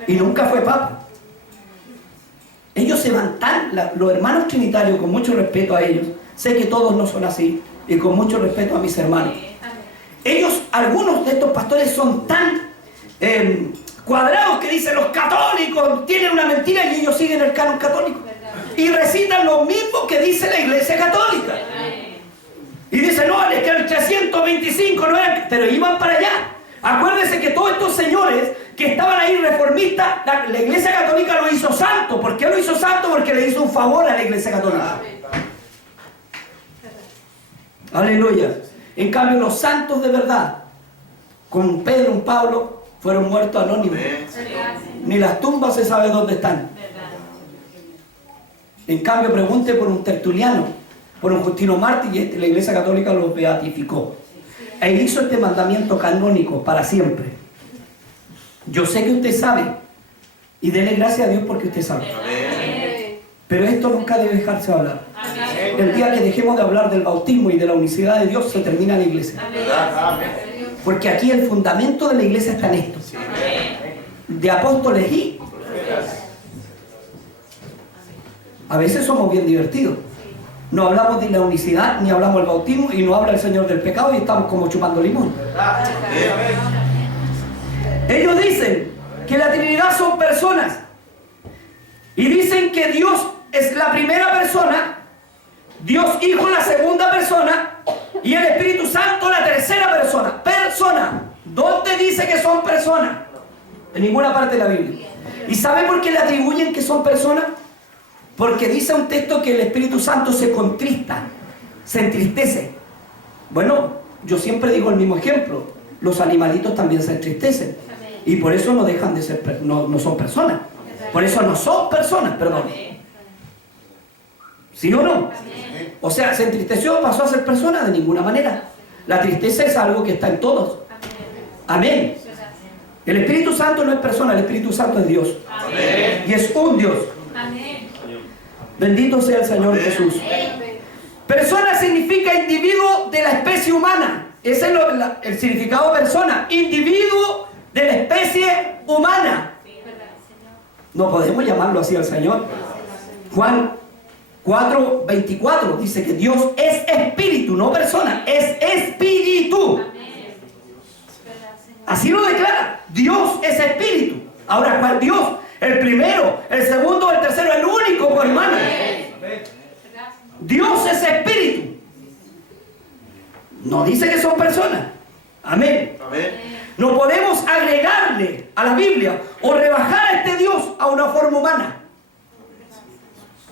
Y nunca fue papa. Ellos se van los hermanos trinitarios, con mucho respeto a ellos, sé que todos no son así, y con mucho respeto a mis hermanos. Ellos, algunos de estos pastores son tan cuadrados que dicen los católicos tienen una mentira y ellos siguen el canon católico. Y recitan lo mismo que dice la Iglesia Católica. Y dicen, no, es que el 325 no era, pero iban para allá. Acuérdense que todos estos señores que estaban ahí reformistas, la Iglesia Católica lo hizo santo. ¿Por qué lo hizo santo? Porque le hizo un favor a la Iglesia Católica. Aleluya. En cambio, los santos de verdad, con Pedro y Pablo, fueron muertos anónimos. Ni las tumbas se sabe dónde están. En cambio, pregunte por un Tertuliano, por un Justino Mártir, y la Iglesia Católica los beatificó. E hizo este mandamiento canónico para siempre. Yo sé que usted sabe, y dele gracias a Dios porque usted sabe. Pero esto nunca debe dejarse hablar. El día que dejemos de hablar del bautismo y de la unicidad de Dios, se termina la iglesia. Porque aquí el fundamento de la iglesia está en esto. De apóstoles y... A veces somos bien divertidos. No hablamos de la unicidad, ni hablamos del bautismo, y no habla el Señor del pecado, y estamos como chupando limón. Ellos dicen que la Trinidad son personas. Y dicen que Dios es la primera persona, Dios Hijo la segunda persona, y el Espíritu Santo la tercera persona. Persona. ¿Dónde dice que son personas? En ninguna parte de la Biblia. ¿Y sabe por qué le atribuyen que son personas? Porque dice un texto que el Espíritu Santo se contrista, se entristece. Bueno, yo siempre digo el mismo ejemplo. Los animalitos también se entristecen. Y por eso no dejan de ser, no son personas. Por eso no son personas, perdón. ¿Sí o no? O sea, ¿se entristeció? ¿Pasó a ser persona? De ninguna manera. La tristeza es algo que está en todos. Amén. El Espíritu Santo no es persona, el Espíritu Santo es Dios. Amén. Y es un Dios. Amén. Bendito sea el Señor Jesús. Persona significa individuo de la especie humana. Ese es el significado de persona. Individuo de la especie humana. No podemos llamarlo así al Señor. Juan 4:24 dice que Dios es espíritu, no persona, es espíritu. Así lo declara. Dios es espíritu. Ahora, ¿cuál Dios? El primero, el segundo, el tercero, el único, por hermano. Dios es espíritu. No dice que son personas. Amén. No podemos agregarle a la Biblia o rebajar a este Dios a una forma humana.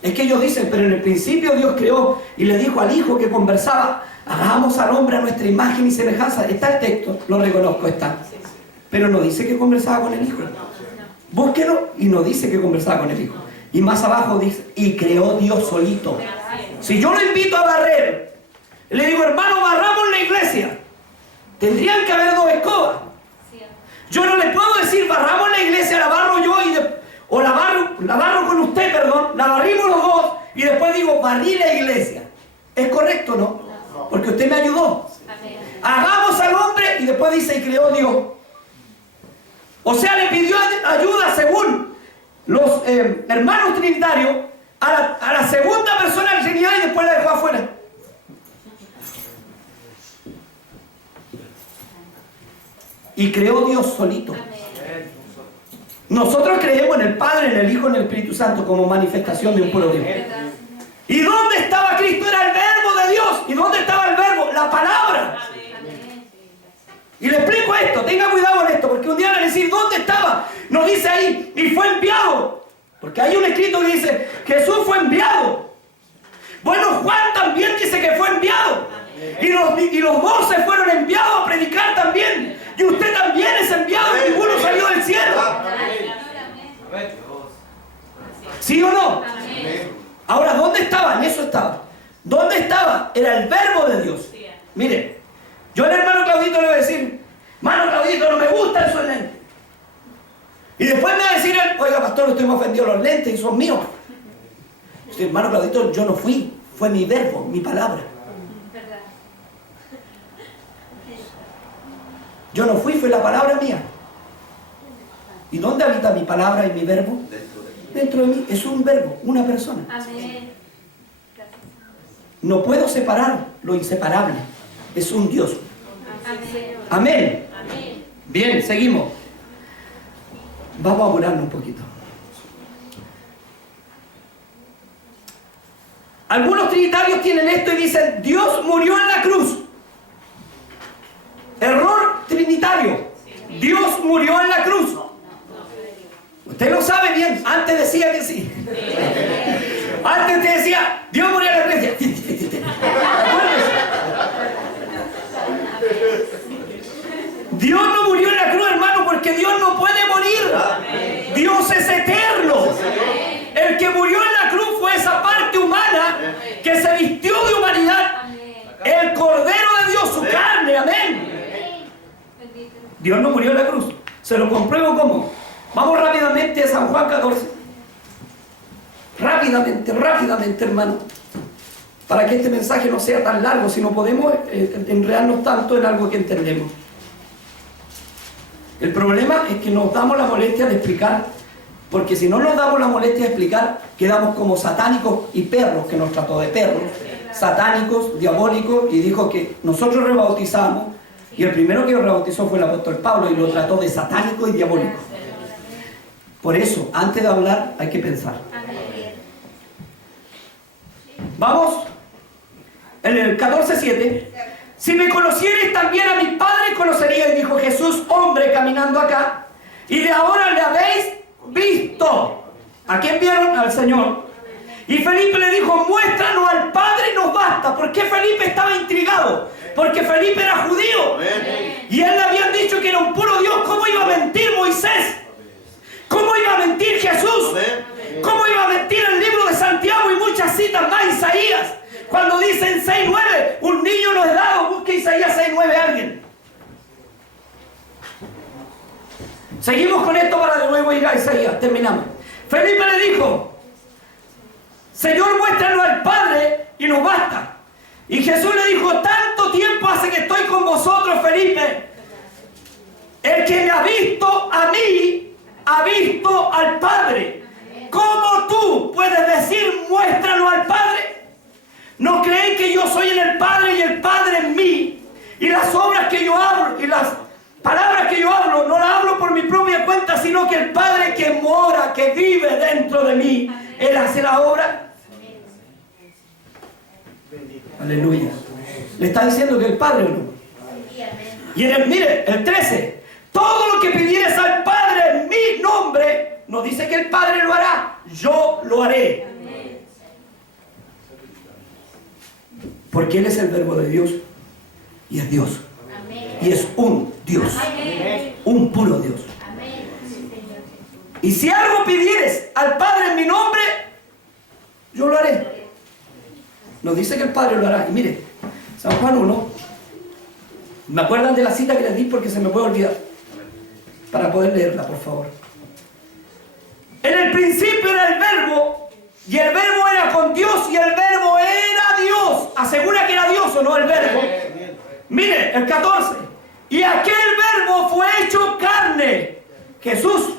Es que ellos dicen, pero en el principio Dios creó y le dijo al Hijo que conversaba, hagamos al hombre a nuestra imagen y semejanza. Está el texto, lo reconozco, está. Pero no dice que conversaba con el Hijo. Búsquelo y no dice que conversaba con el Hijo. Y más abajo dice, y creó Dios solito. Si yo lo invito a barrer, le digo, hermano, barramos la iglesia, tendrían que haber 2 escobas. Yo no le puedo decir, barramos la iglesia, la barro yo o la barro con usted, perdón, la barrimos los dos y después digo, barrí la iglesia. ¿Es correcto, no? Porque usted me ayudó. Hagamos al hombre y después dice, y creó Dios. O sea, le pidió ayuda según los hermanos trinitarios a la segunda persona de la Trinidad y después la dejó afuera. Y creó Dios solito. Nosotros creemos en el Padre, en el Hijo, en el Espíritu Santo como manifestación de un puro Dios. ¿Y dónde estaba Cristo? Era el verbo de Dios. ¿Y dónde estaba el verbo? La palabra. Y le explico esto, tenga cuidado con esto, porque un día van a decir, ¿dónde estaba? Nos dice ahí, y fue enviado. Porque hay un escrito que dice, Jesús fue enviado. Bueno, Juan también dice que fue enviado. Y los 12 fueron enviados a predicar también. Y usted también es enviado, y ninguno salió del cielo. ¿Sí o no? Ahora, ¿dónde estaba? En eso estaba. ¿Dónde estaba? Era el verbo de Dios. Mire, yo al hermano Claudito le voy a decir, hermano Claudito, no me gustan esos lentes. Y después me va a decir él, oiga pastor, estoy muy ofendido, los lentes y son míos. Sí, hermano Claudito, yo no fui, fue mi verbo, mi palabra. Yo no fui, fue la palabra mía. ¿Y dónde habita mi palabra y mi verbo? Dentro de mí. Es un verbo, una persona. No puedo separar lo inseparable. Es un Dios. Amén. Bien, seguimos. Vamos a apurarnos un poquito. Algunos trinitarios tienen esto y dicen, Dios murió en la cruz. Error trinitario. Dios murió en la cruz. Usted lo sabe bien. Antes decía que sí. Antes te decía, Dios murió en la cruz. Dios no murió en la cruz, hermano, porque Dios no puede morir. Dios es eterno. El que murió en la cruz fue esa parte humana que se vistió de humanidad. El Cordero de Dios, su carne. Amén. Dios no murió en la cruz. Se lo compruebo como. Vamos rápidamente a San Juan 14. Rápidamente, hermano. Para que este mensaje no sea tan largo, si no podemos enredarnos tanto en algo que entendemos. El problema es que nos damos la molestia de explicar, porque si no nos damos la molestia de explicar, quedamos como satánicos y perros, que nos trató de perros, satánicos, diabólicos, y dijo que nosotros rebautizamos, y el primero que lo rebautizó fue el apóstol Pablo, y lo trató de satánico y diabólico. Por eso, antes de hablar, hay que pensar. Vamos, en el 14:7. Si me conocierais también a mi Padre conoceríais, dijo Jesús, hombre caminando acá, y de ahora le habéis visto. ¿A quién vieron? Al Señor. Y Felipe le dijo, muéstranos al Padre y nos basta. ¿Por qué Felipe estaba intrigado? Porque Felipe era judío. Y él le habían dicho que era un puro Dios. ¿Cómo iba a mentir Moisés? ¿Cómo iba a mentir Jesús? ¿Cómo iba a mentir el libro de Santiago y muchas citas más, Isaías? Cuando dicen 6:9, un niño nos es dado, busque Isaías 6:9 a alguien. Seguimos con esto para de nuevo ir a Isaías. Terminamos. Felipe le dijo: Señor, muéstranos al Padre y nos basta. Y Jesús le dijo: tanto tiempo hace que estoy con vosotros, Felipe. El que me ha visto a mí, ha visto al Padre. ¿Cómo tú puedes decir muéstranos al Padre? ¿No creéis que yo soy en el Padre y el Padre en mí? Y las obras que yo hablo y las palabras que yo hablo, no las hablo por mi propia cuenta, sino que el Padre que mora, que vive dentro de mí, Él hace la obra. Aleluya. Le está diciendo que el Padre o no. Y mire, el 13. Todo lo que pidieres al Padre en mi nombre, no dice que el Padre lo hará, yo lo haré. Porque Él es el verbo de Dios y es Dios. Y es un Dios. Un puro Dios. Y si algo pidieres al Padre en mi nombre, yo lo haré. Nos dice que el Padre lo hará. Y mire, San Juan 1, ¿me acuerdan de la cita que les di? Porque se me puede olvidar. Para poder leerla, por favor. En el principio era el verbo, y el verbo era con Dios, y el verbo era Dios. ¿Asegura que era Dios o no el verbo? Mire, el 14. Y aquel verbo fue hecho carne, Jesús,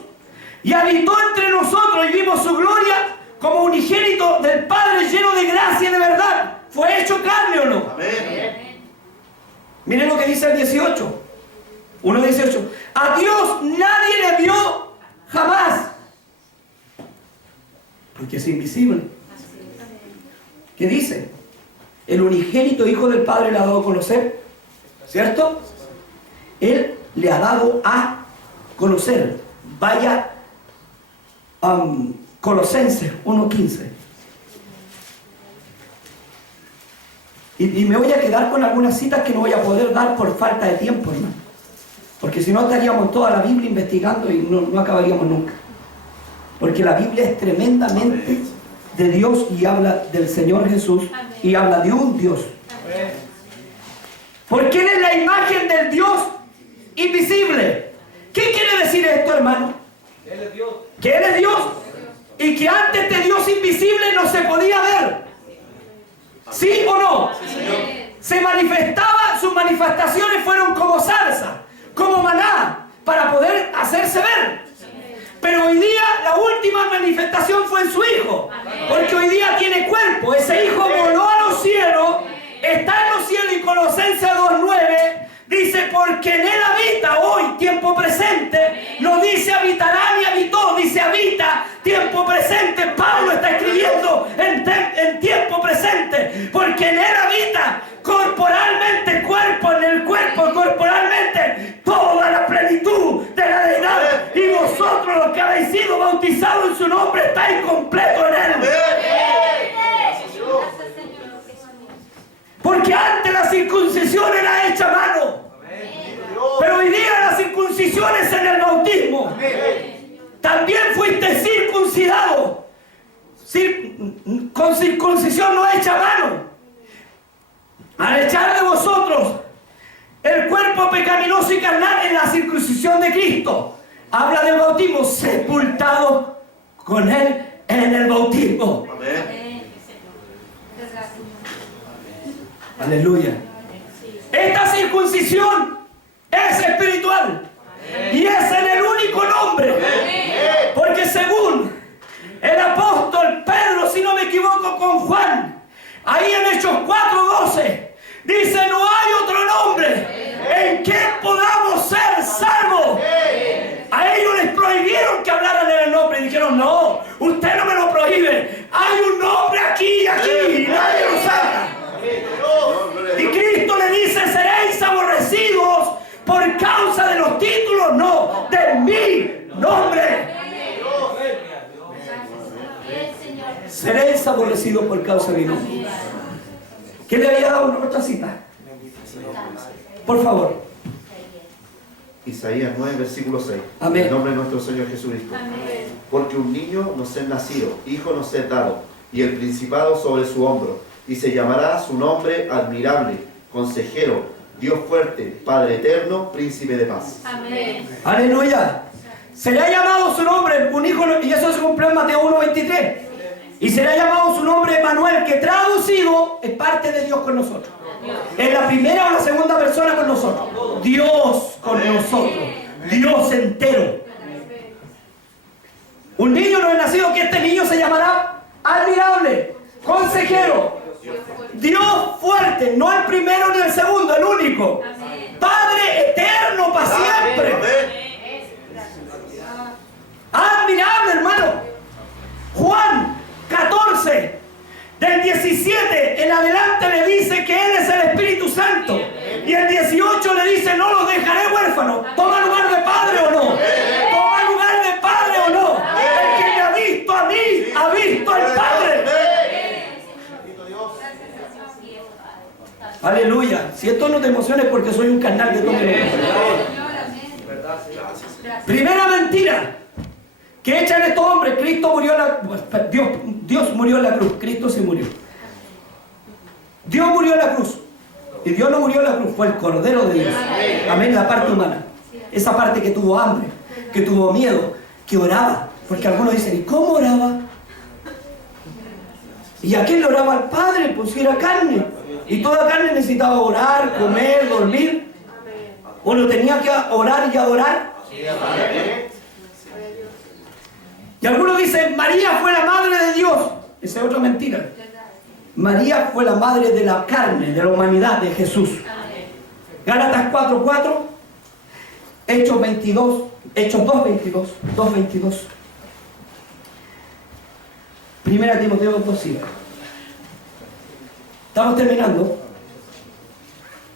y habitó entre nosotros, y vimos su gloria como unigénito del Padre, lleno de gracia y de verdad. ¿Fue hecho carne o no? Amén. Miren lo que dice el 18. 1:18. A Dios nadie le vio jamás, porque es invisible. ¿Qué dice? El unigénito Hijo del Padre le ha dado a conocer, ¿cierto? Él le ha dado a conocer. Vaya Colosenses 1:15. Y me voy a quedar con algunas citas que no voy a poder dar por falta de tiempo, hermano. Porque si no estaríamos toda la Biblia investigando y no acabaríamos nunca. Porque la Biblia es tremendamente de Dios y habla del Señor Jesús y habla de un Dios. Porque Él es la imagen del Dios invisible. ¿Qué quiere decir esto, hermano? Él es Dios. Que Él es Dios y que antes de Dios invisible no se podía ver. ¿Sí o no? Sí, Señor. Se manifestaba, sus manifestaciones fueron como zarza, como maná, para poder hacerse ver. Pero hoy día la última manifestación fue en su Hijo, porque hoy día tiene cuerpo. Ese Hijo voló a los cielos, está en los cielos, y Colosenses 2:9 dice: porque en Él habita hoy, tiempo presente. No dice habitará ni habitó, dice habita, tiempo presente. Pablo está escribiendo en tiempo presente, porque en Él habita corporalmente, cuerpo en el cuerpo, corporalmente, toda la plenitud de la deidad. Y vosotros, los que habéis sido bautizados en su nombre, estáis completos en Él. Porque antes la circuncisión era hecha a mano, pero hoy día la circuncisión es en el bautismo. También fuiste circuncidado con circuncisión no hecha a mano. Al echar de vosotros el cuerpo pecaminoso y carnal en la circuncisión de Cristo, habla del bautismo, sepultado con Él en el bautismo. Amén. Aleluya. Esta circuncisión es espiritual y es en el único nombre, porque según el apóstol Pedro, si no me equivoco, con Juan, ahí en Hechos 4:12, dice: no hay otro nombre en que podamos ser salvos. A ellos les prohibieron que hablaran en el nombre y dijeron: no, usted no me lo prohíbe, hay un nombre aquí y aquí y nadie lo sabe. Y Cristo le dice: seréis aborrecidos por causa de los títulos, no, de mi nombre. Seréis aborrecidos por causa de mi nombre. ¿Qué le había dado una otra cita? Por favor. Isaías 9, versículo 6. Amén. En nombre de nuestro Señor Jesucristo. Amén. Porque un niño nos es nacido, hijo nos es dado, y el principado sobre su hombro, y se llamará su nombre admirable, consejero, Dios fuerte, Padre eterno, príncipe de paz. Amén. Aleluya. será llamado su nombre, un hijo, y eso se cumplió en Mateo 1:23. Y será llamado su nombre Emmanuel, que traducido es parte de Dios con nosotros. Es la primera o la segunda persona con nosotros. Dios con nosotros. Dios entero. Un niño no es nacido, que este niño se llamará admirable, consejero, Dios fuerte, no el primero ni el segundo, el único. Padre eterno para siempre. Admirable, hermano. Juan 14, del 17 en adelante le dice que Él es el Espíritu Santo. Y el 18 le dice, no los dejaré huérfanos. ¿Toma lugar de padre o no? ¿Toma lugar de padre o no? El que me ha visto a mí, ha visto al Padre. Aleluya. Si esto no te emociona es porque soy un carnal de todo el mundo. Primera mentira que echan estos hombres. Cristo murió Dios murió en la cruz. Cristo se murió. Dios murió en la cruz. Y Dios no murió en la cruz, fue el Cordero de Dios. Amén, la parte humana. Esa parte que tuvo hambre, que tuvo miedo, que oraba. Porque algunos dicen, ¿y cómo oraba? ¿Y a quién le oraba? Al Padre, pues si era carne. Y toda carne necesitaba orar, comer, dormir. Uno tenía que orar y adorar. Y algunos dicen, María fue la madre de Dios. Esa es otra mentira. María fue la madre de la carne, de la humanidad, de Jesús. Gálatas 4:4, Hechos 2:22. Primera Timoteo 2:5. Estamos terminando.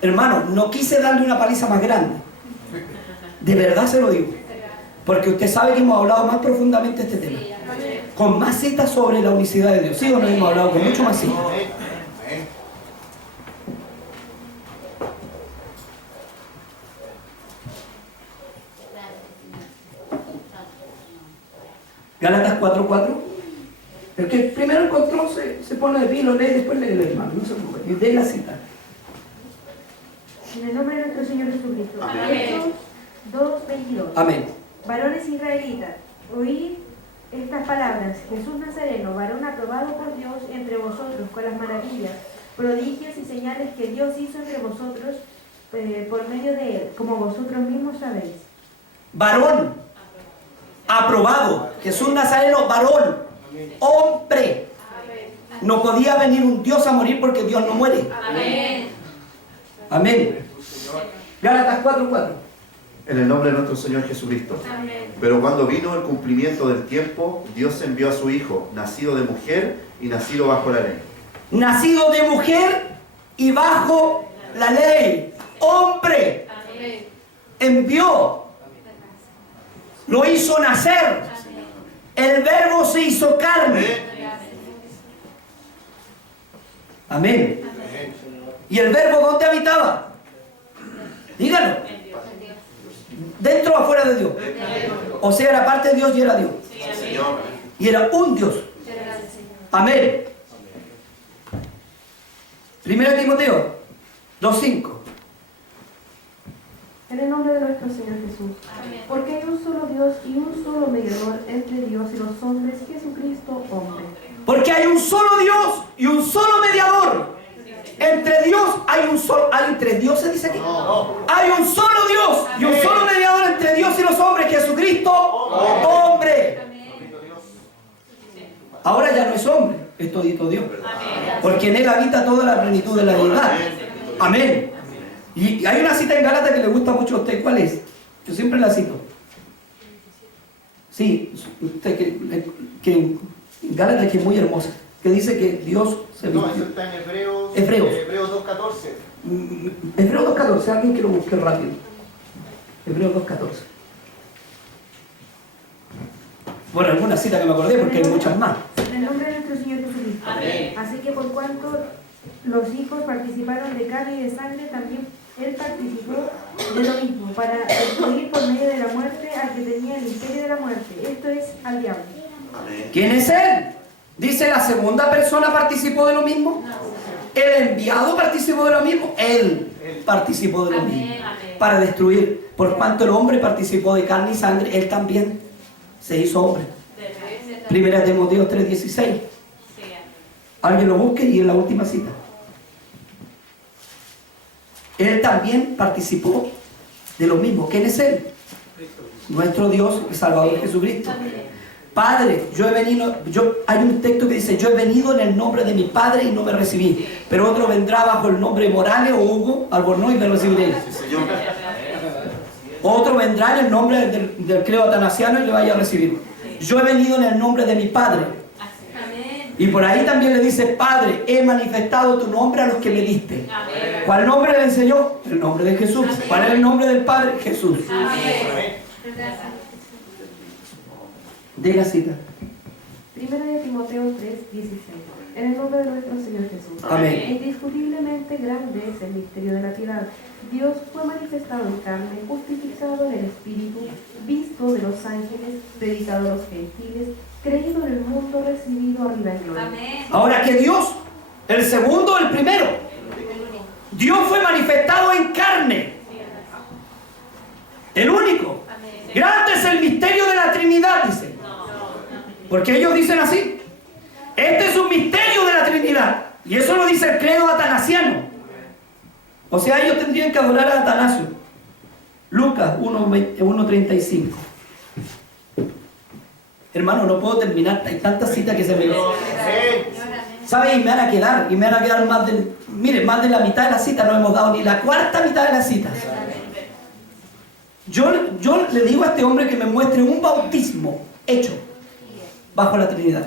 Hermano, no quise darle una paliza más grande. De verdad se lo digo. Porque usted sabe que hemos hablado más profundamente de este tema. Con más citas sobre la unicidad de Dios. ¿Sí o no hemos hablado con mucho más citas? Gálatas 4:4. El que primero encontró se pone de pie, lo lee, después lee el hermano. No se preocupe. Y dé la cita. En el nombre de nuestro Señor Jesucristo. Hechos 2:22. Amén. Varones israelitas, oíd estas palabras. Jesús Nazareno, varón aprobado por Dios entre vosotros con las maravillas, prodigios y señales que Dios hizo entre vosotros por medio de él, como vosotros mismos sabéis. Varón aprobado. Jesús Nazareno, varón, hombre. No podía venir un Dios a morir porque Dios no muere. Amén. Amén. Gálatas 4:4. En el nombre de nuestro Señor Jesucristo. Amén. Pero cuando vino el cumplimiento del tiempo, Dios envió a su Hijo, nacido de mujer y nacido bajo la ley. Nacido de mujer y bajo la ley. Hombre. Amén. Envió. Lo hizo nacer. El verbo se hizo carne. Amén. ¿Y el verbo dónde habitaba? Dígalo. ¿Dentro o afuera de Dios? O sea, era parte de Dios y era Dios. Y era un Dios. Amén. Primera Timoteo 2:5. En el nombre de nuestro Señor Jesús. Porque hay un solo Dios y un solo mediador entre Dios y los hombres, Jesucristo, hombre. Porque hay un solo Dios y un solo mediador. Entre Dios hay un solo... ¿Hay tres dioses, dice aquí? Hay un solo Dios y un solo mediador entre Dios y los hombres, Jesucristo, hombre. Ahora ya no es hombre, es todito Dios. Porque en Él habita toda la plenitud de la deidad. Amén. Y hay una cita en Gálatas que le gusta mucho a usted. ¿Cuál es? Yo siempre la cito. Sí, usted que en Gálatas, que es muy hermosa, que dice que Dios se vistió. No, eso está en Hebreos. Hebreos. Hebreos 2:14. Hebreos 2:14, alguien que lo busque rápido. Hebreos 2:14. Bueno, alguna cita que me acordé porque hay muchas más. En el nombre de nuestro Señor Jesucristo. Amén. Así que por cuanto los hijos participaron de carne y de sangre, también Él participó de lo mismo, para destruir por medio de la muerte al que tenía el imperio de la muerte, esto es, al diablo. ¿Quién es Él? Dice, ¿la segunda persona participó de lo mismo? El enviado participó de lo mismo. Él participó de lo mismo. Para destruir. Por cuanto el hombre participó de carne y sangre, él también se hizo hombre. Primera Timoteo 3:16. Alguien lo busque y en la última cita. Él también participó de lo mismo. ¿Quién es él? Nuestro Dios y Salvador Jesucristo. Padre, hay un texto que dice, yo he venido en el nombre de mi Padre y no me recibí. Pero otro vendrá bajo el nombre de Morales o Hugo Albornoz y me recibiré. Otro vendrá en el nombre del creo atanasiano y le vaya a recibir. Yo he venido en el nombre de mi Padre. Y por ahí también le dice, Padre, he manifestado tu nombre a los que me diste. ¿Cuál nombre le enseñó? El nombre de Jesús. ¿Cuál es el nombre del Padre? Jesús. De la cita. Primera de Timoteo 3:16. En el nombre de nuestro Señor Jesús. Amén. Indiscutiblemente grande es el misterio de la piedad. Dios fue manifestado en carne, justificado en el Espíritu, visto de los ángeles, predicado a los gentiles, creído en el mundo, recibido arriba en gloria. Ahora que Dios, el segundo, el primero. Dios fue manifestado en carne. El único. Grande es el misterio de la Trinidad, dice. Porque ellos dicen así. Este es un misterio de la Trinidad. Y eso lo dice el credo atanasiano. O sea, ellos tendrían que adorar a Atanasio. Lucas 1:35. Hermano, no puedo terminar. Hay tantas citas que se me... ¿Saben? Y me van a quedar más de... Miren, más de la mitad de la cita. No hemos dado ni la cuarta mitad de las citas. Yo le digo a este hombre que me muestre un bautismo hecho bajo la Trinidad.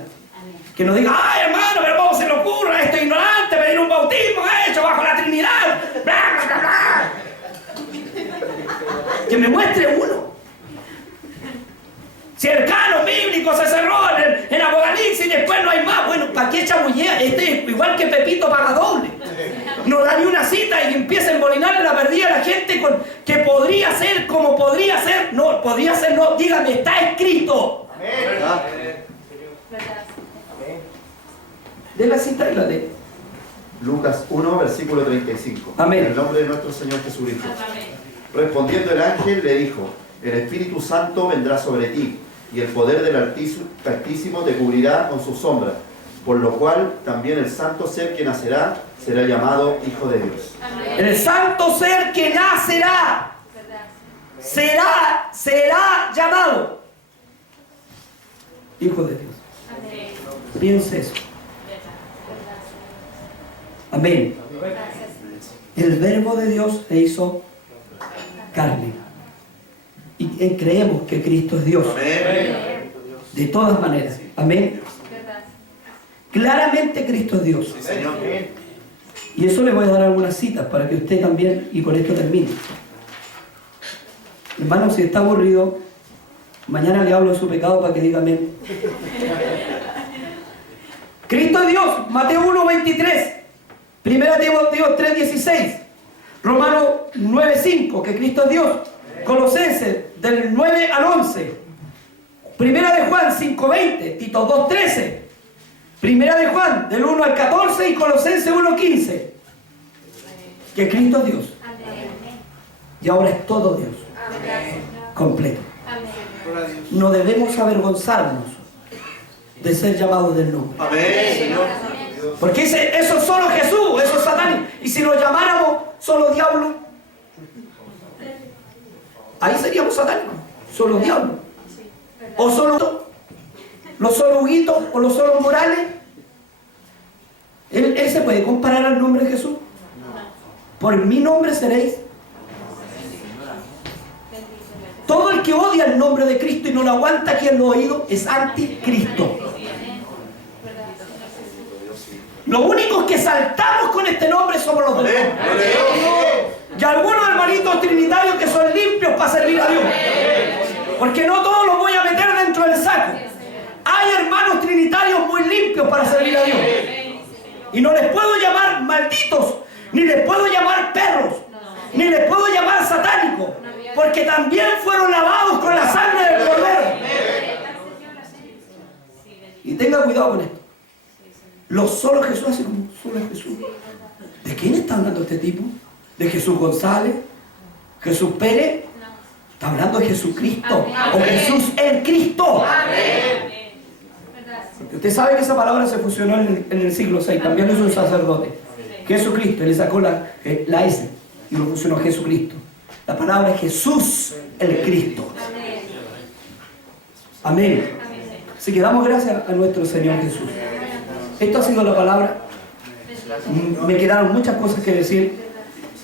Que no diga, ay hermano, pero ¿cómo se le ocurre a este ignorante pedir un bautismo hecho bajo la Trinidad? Bla, bla, bla, bla. Que me muestre uno. Si el canon bíblico se cerró en Apocalipsis y después no hay más, bueno, ¿para qué chamullea? Igual que Pepito paga doble. No da ni una cita y empieza a embolinar la perdida a la gente con que podría ser como podría ser. No, podría ser no. Dígame, está escrito. De la cita y la de Lucas 1, versículo 35. Amén. En el nombre de nuestro Señor Jesucristo. Respondiendo el ángel le dijo, el Espíritu Santo vendrá sobre ti, y el poder del Altísimo te cubrirá con su sombra, por lo cual también el santo ser que nacerá será llamado Hijo de Dios. el santo ser que nacerá será llamado Hijo de Dios. Piense eso. Amén. El verbo de Dios se hizo carne. Y creemos que Cristo es Dios. De todas maneras. Amén. Claramente Cristo es Dios. Sí, Señor. Y eso le voy a dar algunas citas para que usted también, y con esto termine. Hermano, si está aburrido, mañana le hablo de su pecado para que diga amén. Cristo es Dios. Mateo 1:23. Primera Timoteo 3:16. Romanos 9:5, que Cristo es Dios. Colosenses del 9 al 11. Primera de Juan 5:20. Tito 2:13. Primera de Juan del 1 al 14 y Colosenses 1:15. Que Cristo es Dios. Y ahora es todo Dios. Completo. No debemos avergonzarnos de ser llamados del nombre. Amén, Señor. Porque dice, eso es solo Jesús, eso es Satán. Y si nos llamáramos solo diablo, ahí seríamos satánicos, solo diablo. O solo los solo Huguitos o los solo Morales. ¿Él se puede comparar al nombre de Jesús? Por mi nombre seréis. Todo el que odia el nombre de Cristo y no lo aguanta aquí en los oídos es anticristo. Los únicos que saltamos con este nombre somos los del nombre. Y algunos hermanitos trinitarios que son limpios para servir a Dios. Porque no todos los voy a meter dentro del saco. Hay hermanos trinitarios muy limpios para servir a Dios. Y no les puedo llamar malditos, ni les puedo llamar perros, ni les puedo llamar satánicos. Porque también fueron lavados con la sangre del Cordero. Y tenga cuidado con esto. Lo solo Jesús hace como solo Jesús. quién está hablando este tipo? ¿De Jesús González? ¿Jesús Pérez? Está hablando de Jesucristo. O Jesús el Cristo. Usted sabe que esa palabra se fusionó en el siglo VI. También lo hizo un sacerdote. Jesucristo. Él le sacó la S y lo fusionó a Jesucristo. La palabra es Jesús el Cristo. Amén. Así que damos gracias a nuestro Señor Jesús. Esto ha sido la palabra. Me quedaron muchas cosas que decir.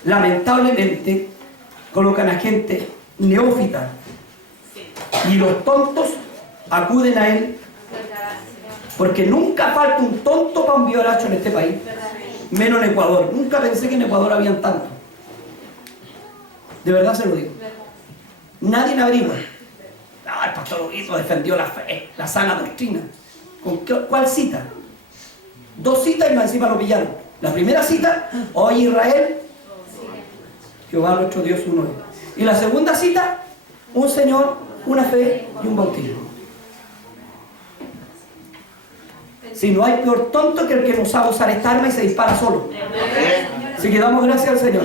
Lamentablemente colocan a gente neófita y los tontos acuden a él, porque nunca falta un tonto para un violacho en este país, menos en Ecuador. Nunca pensé que en Ecuador habían tantos. De verdad se lo digo. Nadie me averigua. El pastor Obispo defendió la fe, la sana doctrina. ¿Cuál cita? 2 citas y más encima lo pillaron. La primera cita, oye Israel, Jehová nuestro Dios uno es. Y la segunda cita, un Señor, una fe y un bautismo. Si no hay peor tonto que el que no sabe usar esta arma y se dispara solo. Así que damos gracias al Señor.